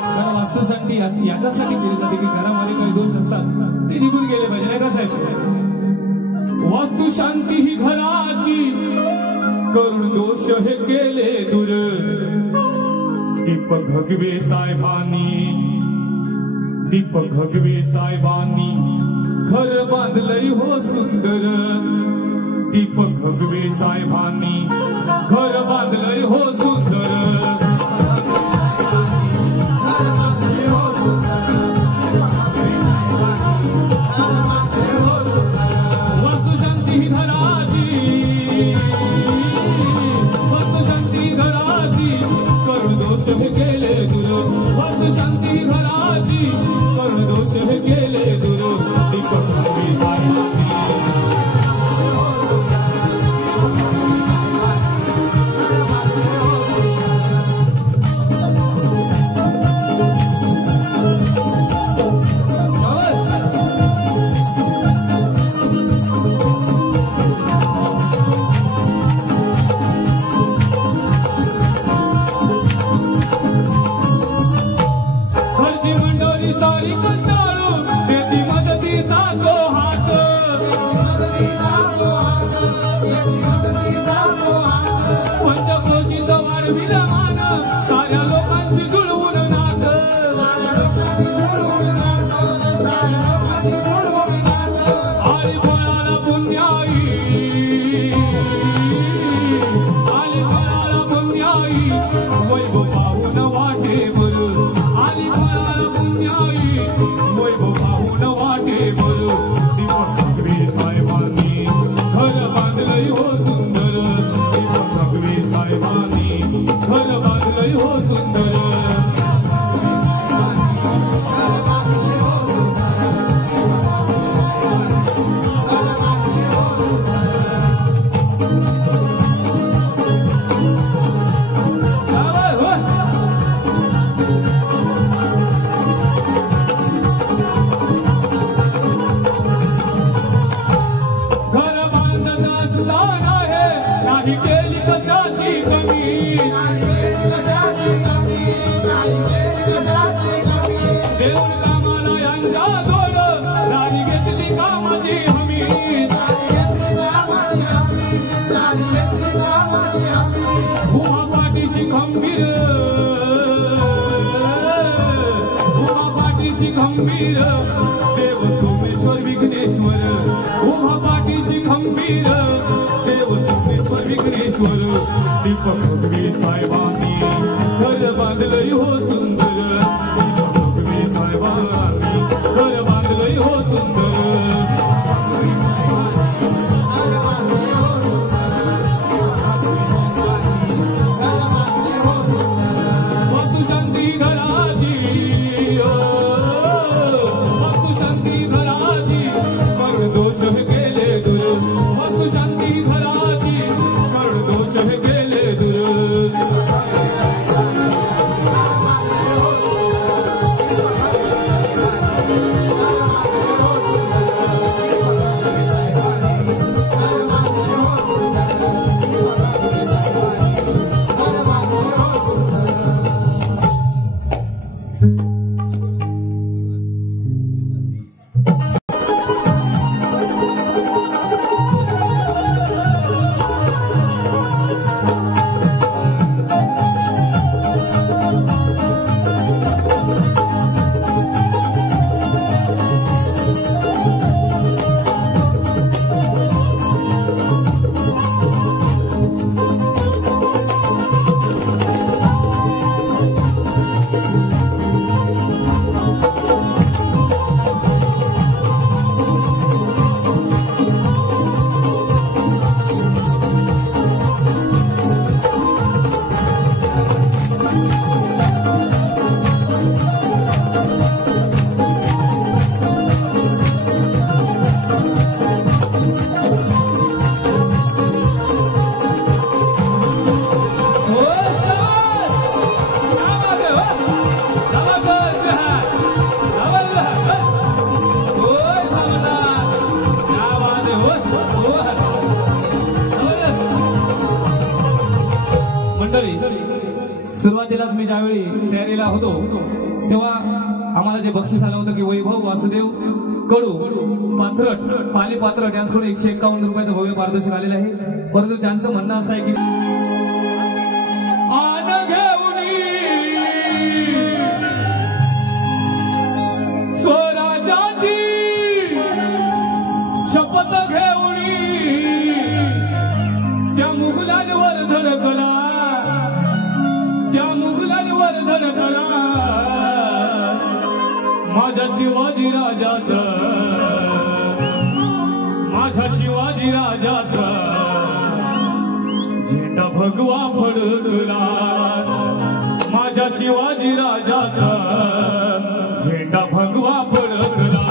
कारण वास्तू शांती याच्यासाठी केली जाते की घरामध्ये काही दोष असतात ते निघून गेले पाहिजे नाही का साहेब. वास्तु शांती ही घराची करुण दोष हे केले दूर दीपक घगवे साहेबांनी घर बांधलंय हो सुंदर दीपक घगवे साहेबांनी घर बांधलंय हो सुंदर शांती घराची करुण दोष हे गेले दूर दीपक घगवे साहेबांनी पंचक्रोशीत वाढविलं मान साऱ्या लोकांशी जुळवून नात आली फळाला पुण्याई वैभव पाहून वाटे बर आली फळाला पुण्याई वैभव पाहून वाटे बर दीपक घगवे साहेबांनी घर बांधलंय हो सुंदर दीपक घगवे साहेबांनी घर बांधलंय हो सुंदर नाही केली कशाची कमी देऊन कामाला यांच्या जोड राणी घेतली कामाची हमी उमा पाठीशी खंबीर देव सोमेश्वर विघ्नेश्वर उमा पाठीशी खंबीर देव सोमेश्वर विघ्नेश्वर दीपक घगवे साहेबांनी घर बांधलंय हो सुंदर दीपक घगवे साहेबांनी घर बांधलंय हो सुंदर वास्तु शांती घराची वास्तु शांती घराची करुण दोष हे गेले दूर वास्तु शांती घराची करुण दोष हे गेले दूर सुरुवातीलाच मी ज्यावेळी तयारीला होतो तेव्हा आम्हाला जे बक्षीस आलं होतं की वैभव वासुदेव कडू पाथरट पाली पाथरट यांच्याकडून 151 रुपयाचं भव्य पारितोषिक आलेलं आहे. परंतु त्यांचं म्हणणं असं आहे की आन घेऊनी स्वराजाची शपथ घेऊनी त्या मुघलांवर धडकला, त्या मुघलांवर धडकला माझ्या शिवाजी राजाचा, माझ्या शिवाजी राजाचा झेंडा भगवा फडकला, माझ्या शिवाजी राजाचा झेंडा भगवा फडकला.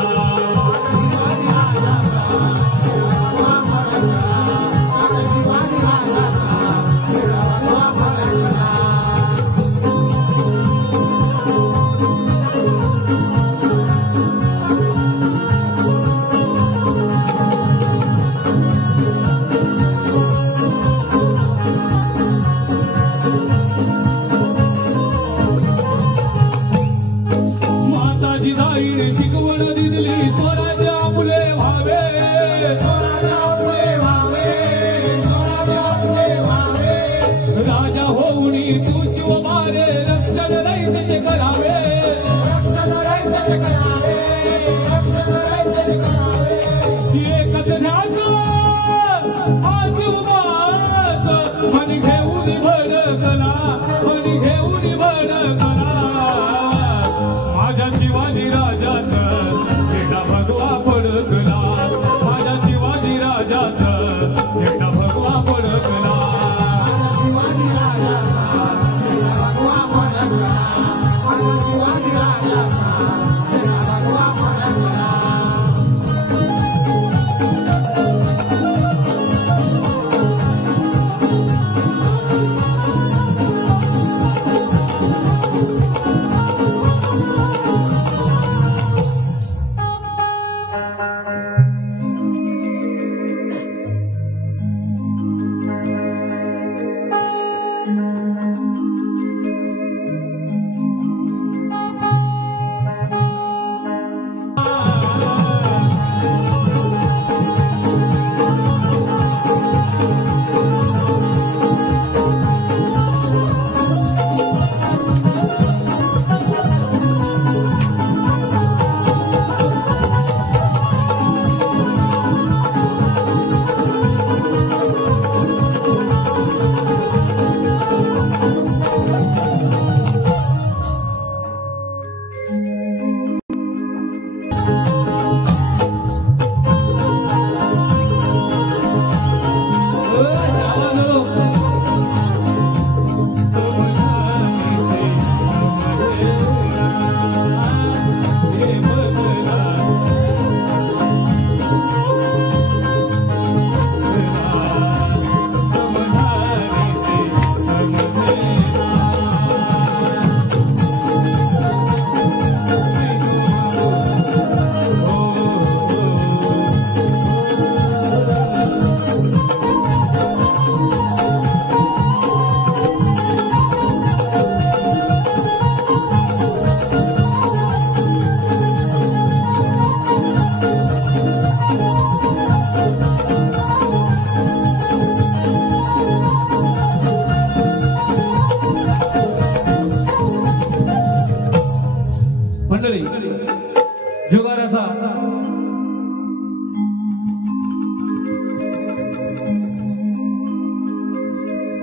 शिकवण दिली स्वराज्य आपले व्हावे, स्वराज्य आपले व्हावे, स्वराज्य आपले व्हावे. राजा होऊनी तू शिवबारे रक्षण दैत्याचे करावे, रक्षण दैत्याचे करावे, रक्षण दैत्याचे करावे. एकच ध्यास आशिवदास मन घेऊन भडकला, मन घेऊन भडकला माझ्या शिवाजी राजाचा झेंडा भगवा फडकला, माझ्या शिवाजी राजाचा झेंडा भगवा फडकला. शिवाजी राजाचा झेंडा भगवा फडकला, माझ्या शिवाजी राजाचा झेंडा भगवा फडकला.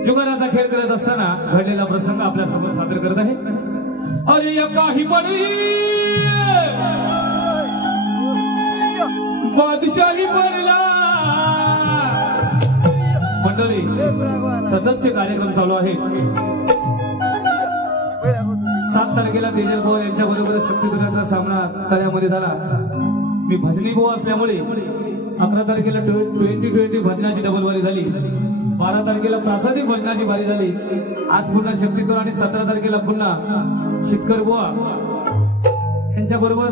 जुगाराचा खेळ करत असताना घडलेला प्रसंग आपल्या समोर सादर करत आहे. अरे या काही पडली बादशाही पडला. मंडळी, सततचे कार्यक्रम चालू आहेत. 7 तारखेला तेजल पवार यांच्या बरोबर शक्तीपुराचा सामना तळ्यामध्ये झाला. मी भजनी भाऊ असल्यामुळे 11 तारखेला 2020 भजनाची डबल वारी झाली. 12 तारखेला प्रासादिक भजनाची वारी झाली. आज पुन्हा शक्तीतूर आणि 17 तारखेला पुन्हा शितकर बुवा यांच्या बरोबर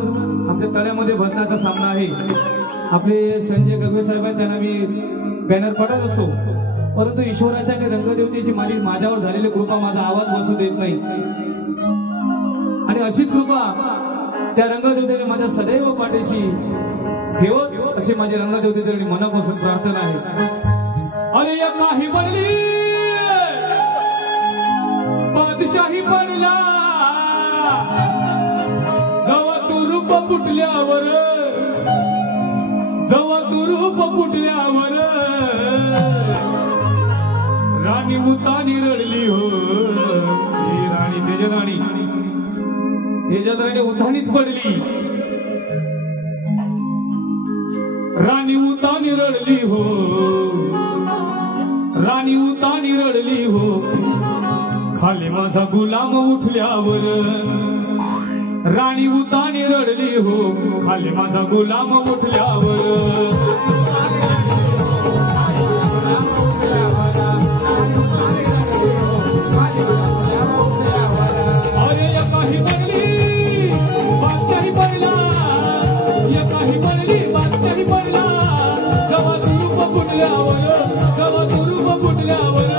आमच्या तळ्यामध्ये भजनाचा सामना आहे. आपले संजय गगवे साहेब आहेत, त्यांना मी बॅनर पाठवत असतो. परंतु ईश्वराच्या आणि रंगदेवतेची माझ्यावर झालेली कृपा माझा आवाज बसू देत नाही. आणि अशीच कृपा त्या रंगदेवतेने माझ्या सदैव पाठीशी ठेवत अशी माझी रंगदेवतेची मनापासून प्रार्थना आहे. अरे या काही बनली बादशाही बनला जवा तू रूप फुटल्यावर, जवा तू रूप फुटल्यावर राणी मुतानी रडली हो. ही राणी तेजत राणी उतानीच पडली. राणी उतानी रडली हो, राणी उतानी रडली हो. खाली माझा गुलाम उठल्यावर राणी उतानी रडली हो. खाली माझा गुलाम उठल्यावर अरे या काही बनली बादशाही बनला, या काही बनली बादशाही बनला जवा तू रूप फुटल्यावर, जवा तू रूप फुटल्यावर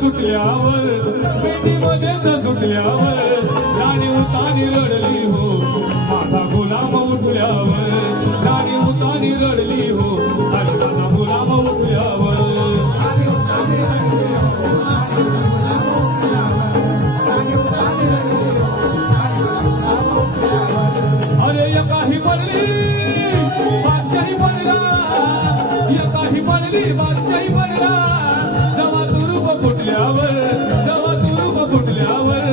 सुटल्यावर, पेटीमध्येच सुटल्यावर राणी उतानी रडली हो. माझा गुलाम उठल्यावर राणी उतानी रडली हो. माझा गुलाम उठल्यावर अरे या काही बनली बादशाही बनला, या काही बनली बादशाही बनला जवा तू रूप फुटल्यावर, जवा तू रूप फुटल्यावर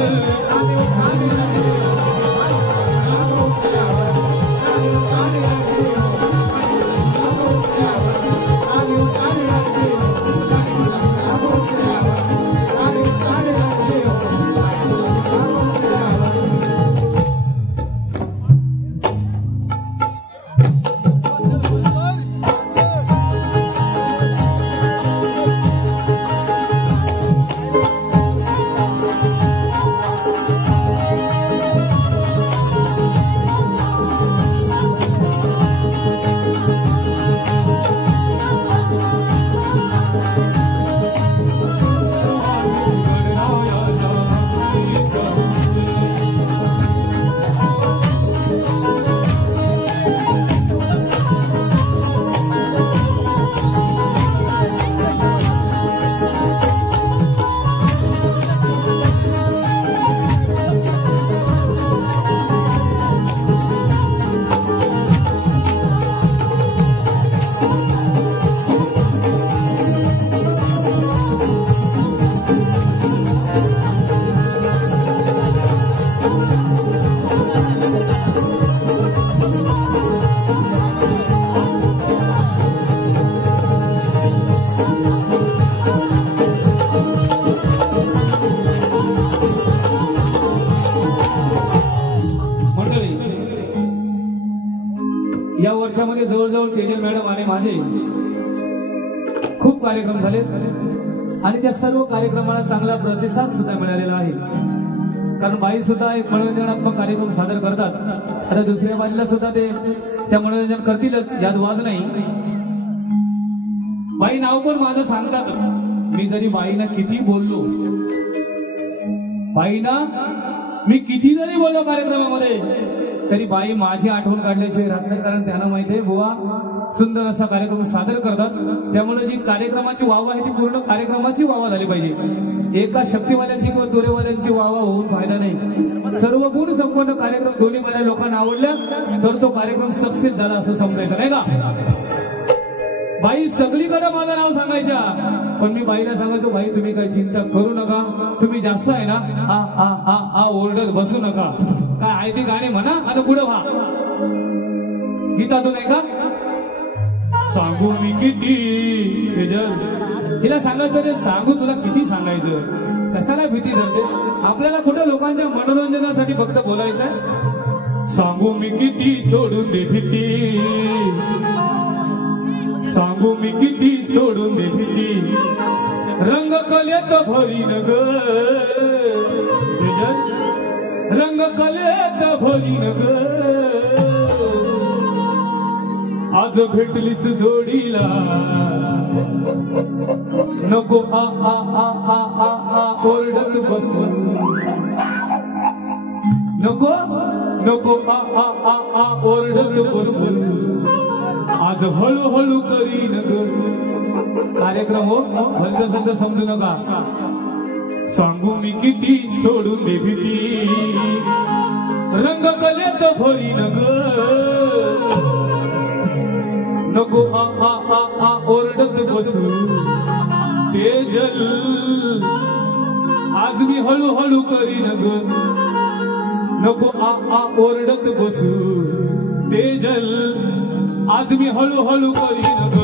या वर्षामध्ये जवळजवळ तेजल मॅडम आणि माझे खूप कार्यक्रम झाले आणि त्या सर्व कार्यक्रमाला चांगला प्रतिसाद सुद्धा मिळालेला आहे. कारण बाई सुद्धा एक मनोरंजनात्मक कार्यक्रम सादर करतात. आता दुसऱ्या बाजूला सुद्धा ते त्या मनोरंजन करतीलच, यात वाद नाही. बाई नाव पण माझं सांगतात. मी जरी बाईना किती बोललो, बाईना मी किती जरी बोललो कार्यक्रमामध्ये, तरी बाई माझी आठवण काढल्याशिवाय राहत नाही. कारण त्यांना माहिती आहे बुवा सुंदर असा कार्यक्रम सादर करतात. त्यामुळे जी कार्यक्रमाची वावा आहे ती पूर्ण कार्यक्रमाची वावा झाली पाहिजे. एका शक्तीवाल्यांची किंवा दोरेवाल्यांची वावा होऊन फायदा नाही. सर्व गुण संपन्न कार्यक्रम दोन्ही माझ्या लोकांना आवडल्या तर तो कार्यक्रम सक्सेस झाला असं समजायचं नाही का. बाई सगळीकडे माझं नाव सांगायच्या, पण मी बाईला सांगायचो, बाई तुम्ही काही चिंता करू नका, तुम्ही जास्त आहे ना आ आ आ आ ओरडत बसू नका, काय आहे ते गाणे म्हणा आता पुढे व्हा. गीतातून आहे का सांगू मी किती तेजल, हिला सांगायचं रे सांगू तुला किती सांगायचं, कशाला भीती धरतेस, आपल्याला कुठे लोकांच्या मनोरंजनासाठी फक्त बोलायचंय. सांगू मी किती सोडून दे भीती, सांगू मी किती सोडून दे भीती, रंग कलेत भरीन ग तेजल, रंग कलेत भरीन ग, आज भेटलीस जोडीला नको आ आ आ आ आ आ ओरडत बस, नको नको आ आ आ आ ओरडत बस, आज हळूहळू करीन ग. कार्यक्रम हो भलत सलत समजू नका. सांगू मी किती सोडून दे भीती, रंग कलेत भरीन ग, नको आ आ आ आ ओरडत बसू तेजल, आज मी हळूहळू करीन ग, नको आ आ ओरडत बसू तेजल, आज मी हळूहळू करीन ग.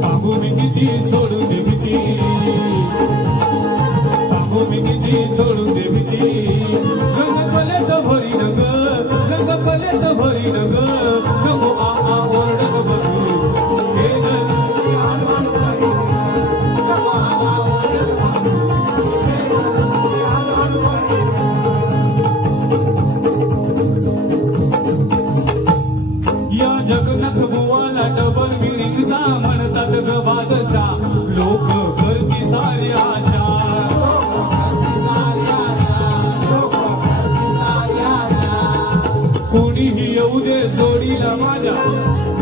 सांगू मी किती सोडून दे भीती, सांगू मी किती सोडून दे भीती, रंग कलेत भरीन ग, रंग कलेत भरीन ग, नको आ आ ओरडत बसू तेजल, या जगन्नाथ बुवाला डबल मिळीचा म्हणतात ग बादशा, लोक करती सारी आशा, कोणीही येऊ दे जोडीला माझ्या,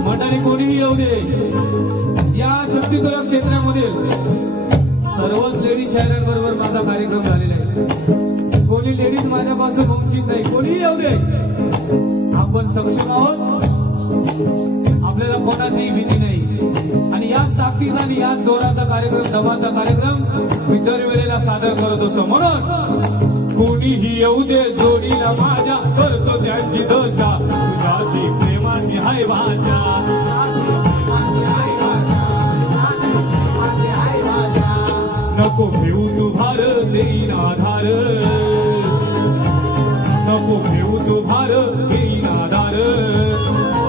मंडळी कोणीही येऊ दे. या शक्तितोलक क्षेत्रामधील सर्वच लेडीज शायरांबरोबर माझा कार्यक्रम झालेला आहे. कोणी लेडीज माझ्यापासून वंचित नाही, कोणीही येऊ दे, आपण सक्षम आहोत, आपल्याला कोणाचीही भीती नाही. आणि याच ताकदीचा आणि याच जोराचा कार्यक्रम, दमाचा कार्यक्रम मी दरवेळेला सादर करत असतो. म्हणून कोणीही येऊ दे जोडीला माझ्या, करतो त्यांची दशा, तुझ्याशी प्रेमाची हाय भाषा, नको घेऊ तू भार देईन आधार, नको घेऊ तू भार देईन आधार,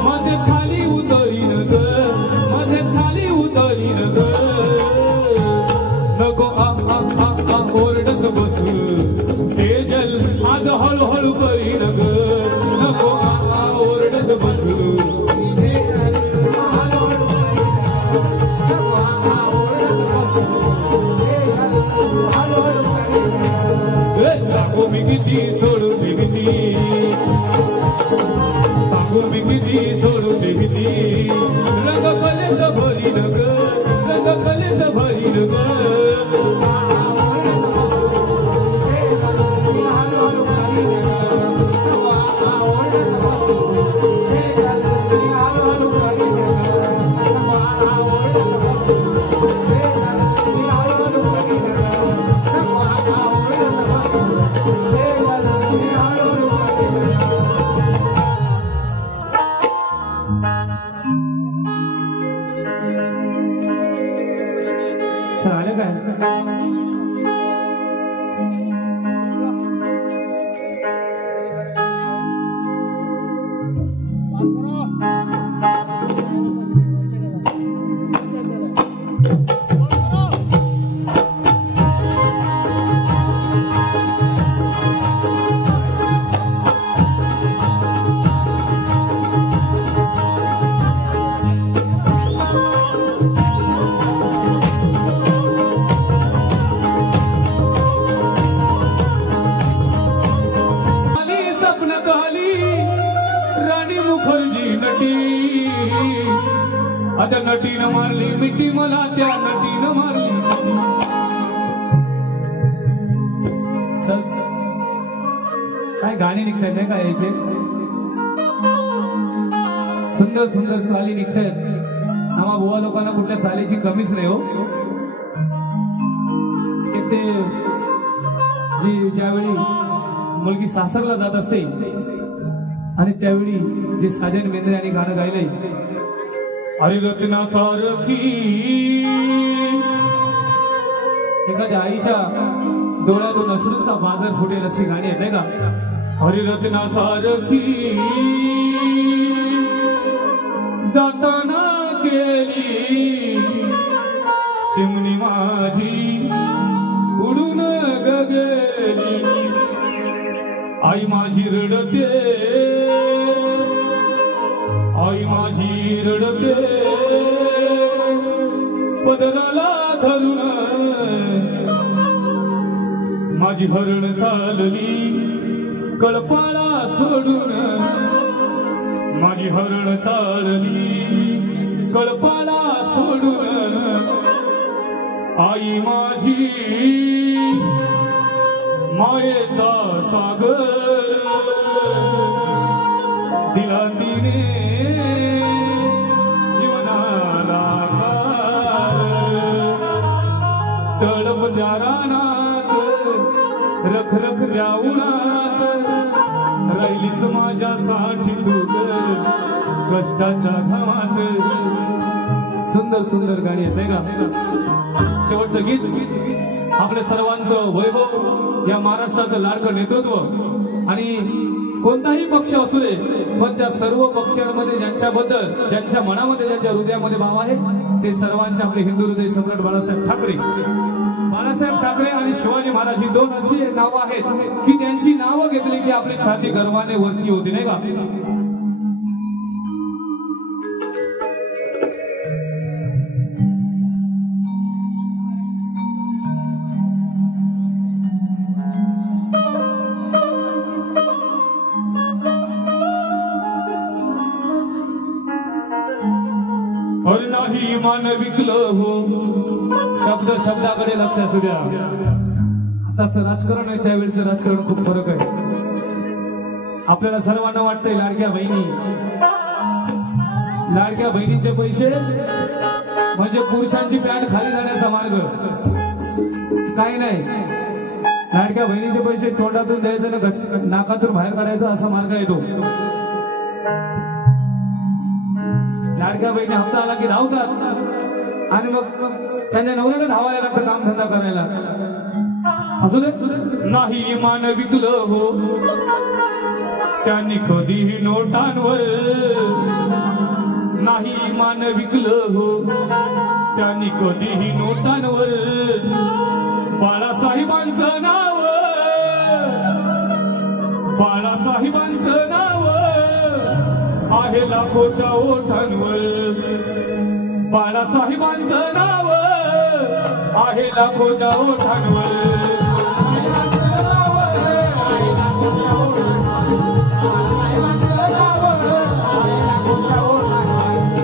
माझे खाली उतरीन ग, माझे खाली उतरीन ग, नको आ आ आ आ ओरडत बसू तेजल, आज हळूहळू करीन ग, नको आ आ ओरडत बसू सांगू मी किती सोडून दे भीती, सांगू मी किती सोडून दे भीती, रंग कलेत भरीन ग, रंग कलेत भरीन ग, चालेल काय आता नटीनं मारली मिठी मला, त्या नटीनं मारली. काय गाणी निघतात नाही काय इथे सुंदर सुंदर चाली निघतात आम्हा बुवा लोकांना कुठल्या चालीची कमीच नाही हो ते जी ज्यावेळी मुलगी सासरला जात असते आणि त्यावेळी जे साजन मेंद्रे यांनी गाणं गायलंय अरे रत्ना सारखी एखाद्या आईच्या डोळ्यातून अश्रूंचा बाजार फुटेल अशी गाणी आहेत नाही का अरे रत्ना सारखी जाताना केली चिमणी माझी उडून गगेली आई माझी रडते आई माझी रडते पदराला धरून माझी हरण चालली कळपाला सोडून माझी हरण चालली कळपाला सोडून आई माझी मायेचा सागर दिला तिने जीवनाला तळप त्या रानात रख रख राऊनात राहिलीस माझ्यासाठी तू कष्टाच्या घामात सुंदर सुंदर गाणी आहेत नाही का शेवटचं गीत आपल्या सर्वांचं वैभव या महाराष्ट्राचं लाडकं नेतृत्व आणि कोणताही पक्ष असू दे पण त्या सर्व पक्षांमध्ये ज्यांच्याबद्दल ज्यांच्या मनामध्ये ज्यांच्या हृदयामध्ये भाव आहे ते सर्वांचे आपले हिंदू हृदय सम्राट बाळासाहेब ठाकरे आणि शिवाजी महाराज ही दोन अशी नावं आहेत की त्यांची नावं घेतली की आपली छाती गर्वाने वरती होती नाही का और नाही मान विकलं हो शब्द शब्दाकडे लक्ष असू द्या आताचं राजकारण आहे त्यावेळेचं राजकारण खूप फरक आहे आपल्याला सर्वांना वाटतंय लाडक्या बहिणीचे पैसे म्हणजे पुरुषांची पॅन्ट खाली जाण्याचा मार्ग काही नाही लाडक्या बहिणीचे पैसे तोंडातून द्यायचं ना नाकातून बाहेर काढायचा असा मार्ग आहे तो लाडक्या बहिणी हप्ता आला की धावतात आणि मग त्यांच्या नवऱ्याला धावायला लागतं काम धंदा करायला असू दे नाही मान विकलं हो त्यांनी कधीही नोटांवर नाही मान विकलं हो त्यांनी कधीही नोटांवर बाळासाहेबांचं नाव आहे लाखोच्या ओठांवर बाळासाहेबांचं नाव आहे लाखोच्या ओठांवर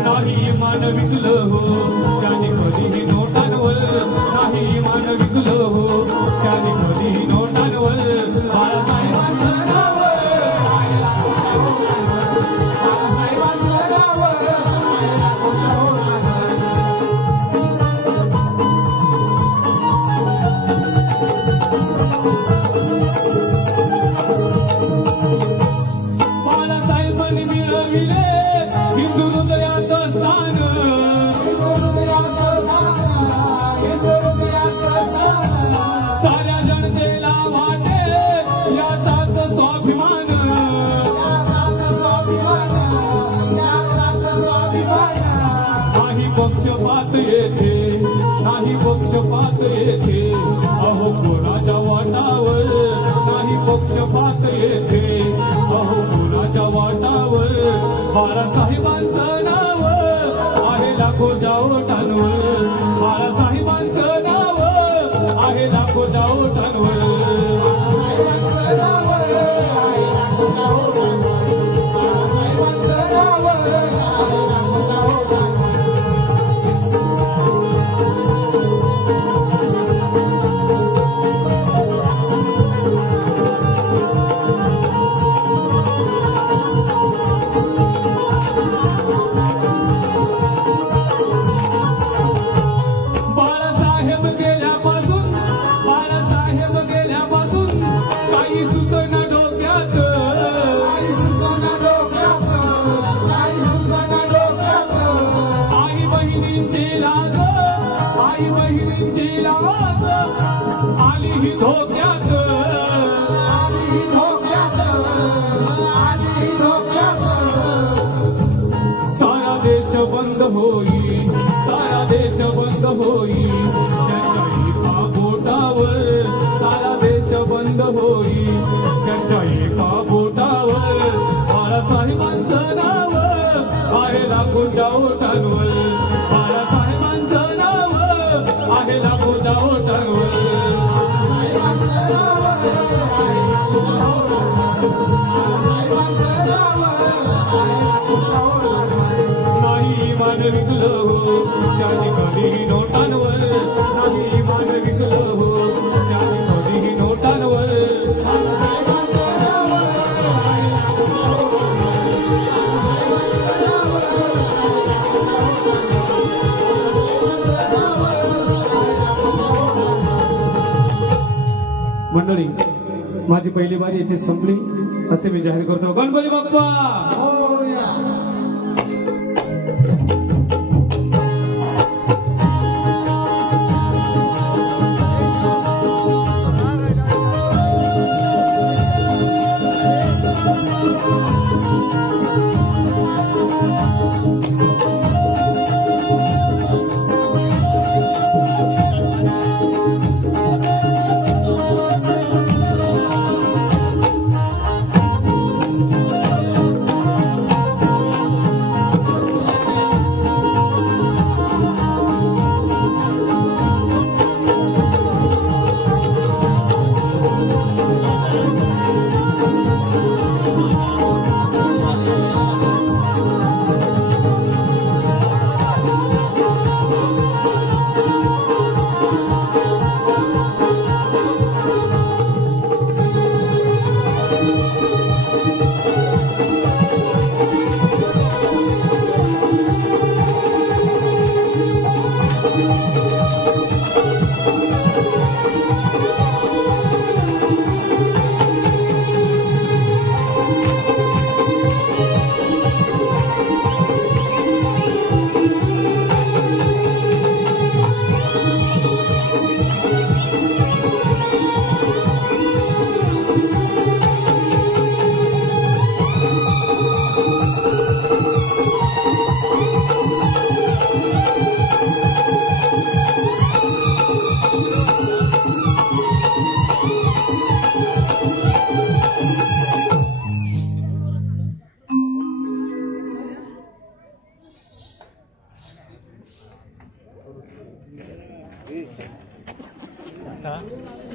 नाही मान विकलं हो त्याने कधीही नोटांवर नाही मान विकलं हो त्याने कधीही नोटांवर बाळासाहेबांचं नाव साऱ्या जनतेला वाटे याचाच स्वाभिमान नाही पक्षपात येथे नाही पक्षपात येथे अहो कोणाच्या वाटावर नाही पक्षपात येथे अहो कोणाच्या वाटावर बाळासाहेबांचं नाव आहे लाखोच्या ओठांवर बाळासाहेबांचं नाव आहे लाखोच्या ओठांवर आली धोक्यात, आली धोक्यात, आली धोक्यात. सारा देश बंद होईल, सारा देश बंद होईल त्याच्या एका बोटावर, सारा देश बंद होईल त्याच्या एका बोटावर. बाळासाहेबांचं नाव आहे लाखोच्या ओठांवर, बाळासाहेबांचं नाव आहे लाखोच्या ओठांवर. नाही मान विकलं हो त्याने कधीही नोटांवर, नाही मान विकलं हो त्याने कधीही नोटांवर. मंडळी, माझी पहिली बारी इथे संपली असे मी जाहीर करतो. गणपती बाप्पा.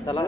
चला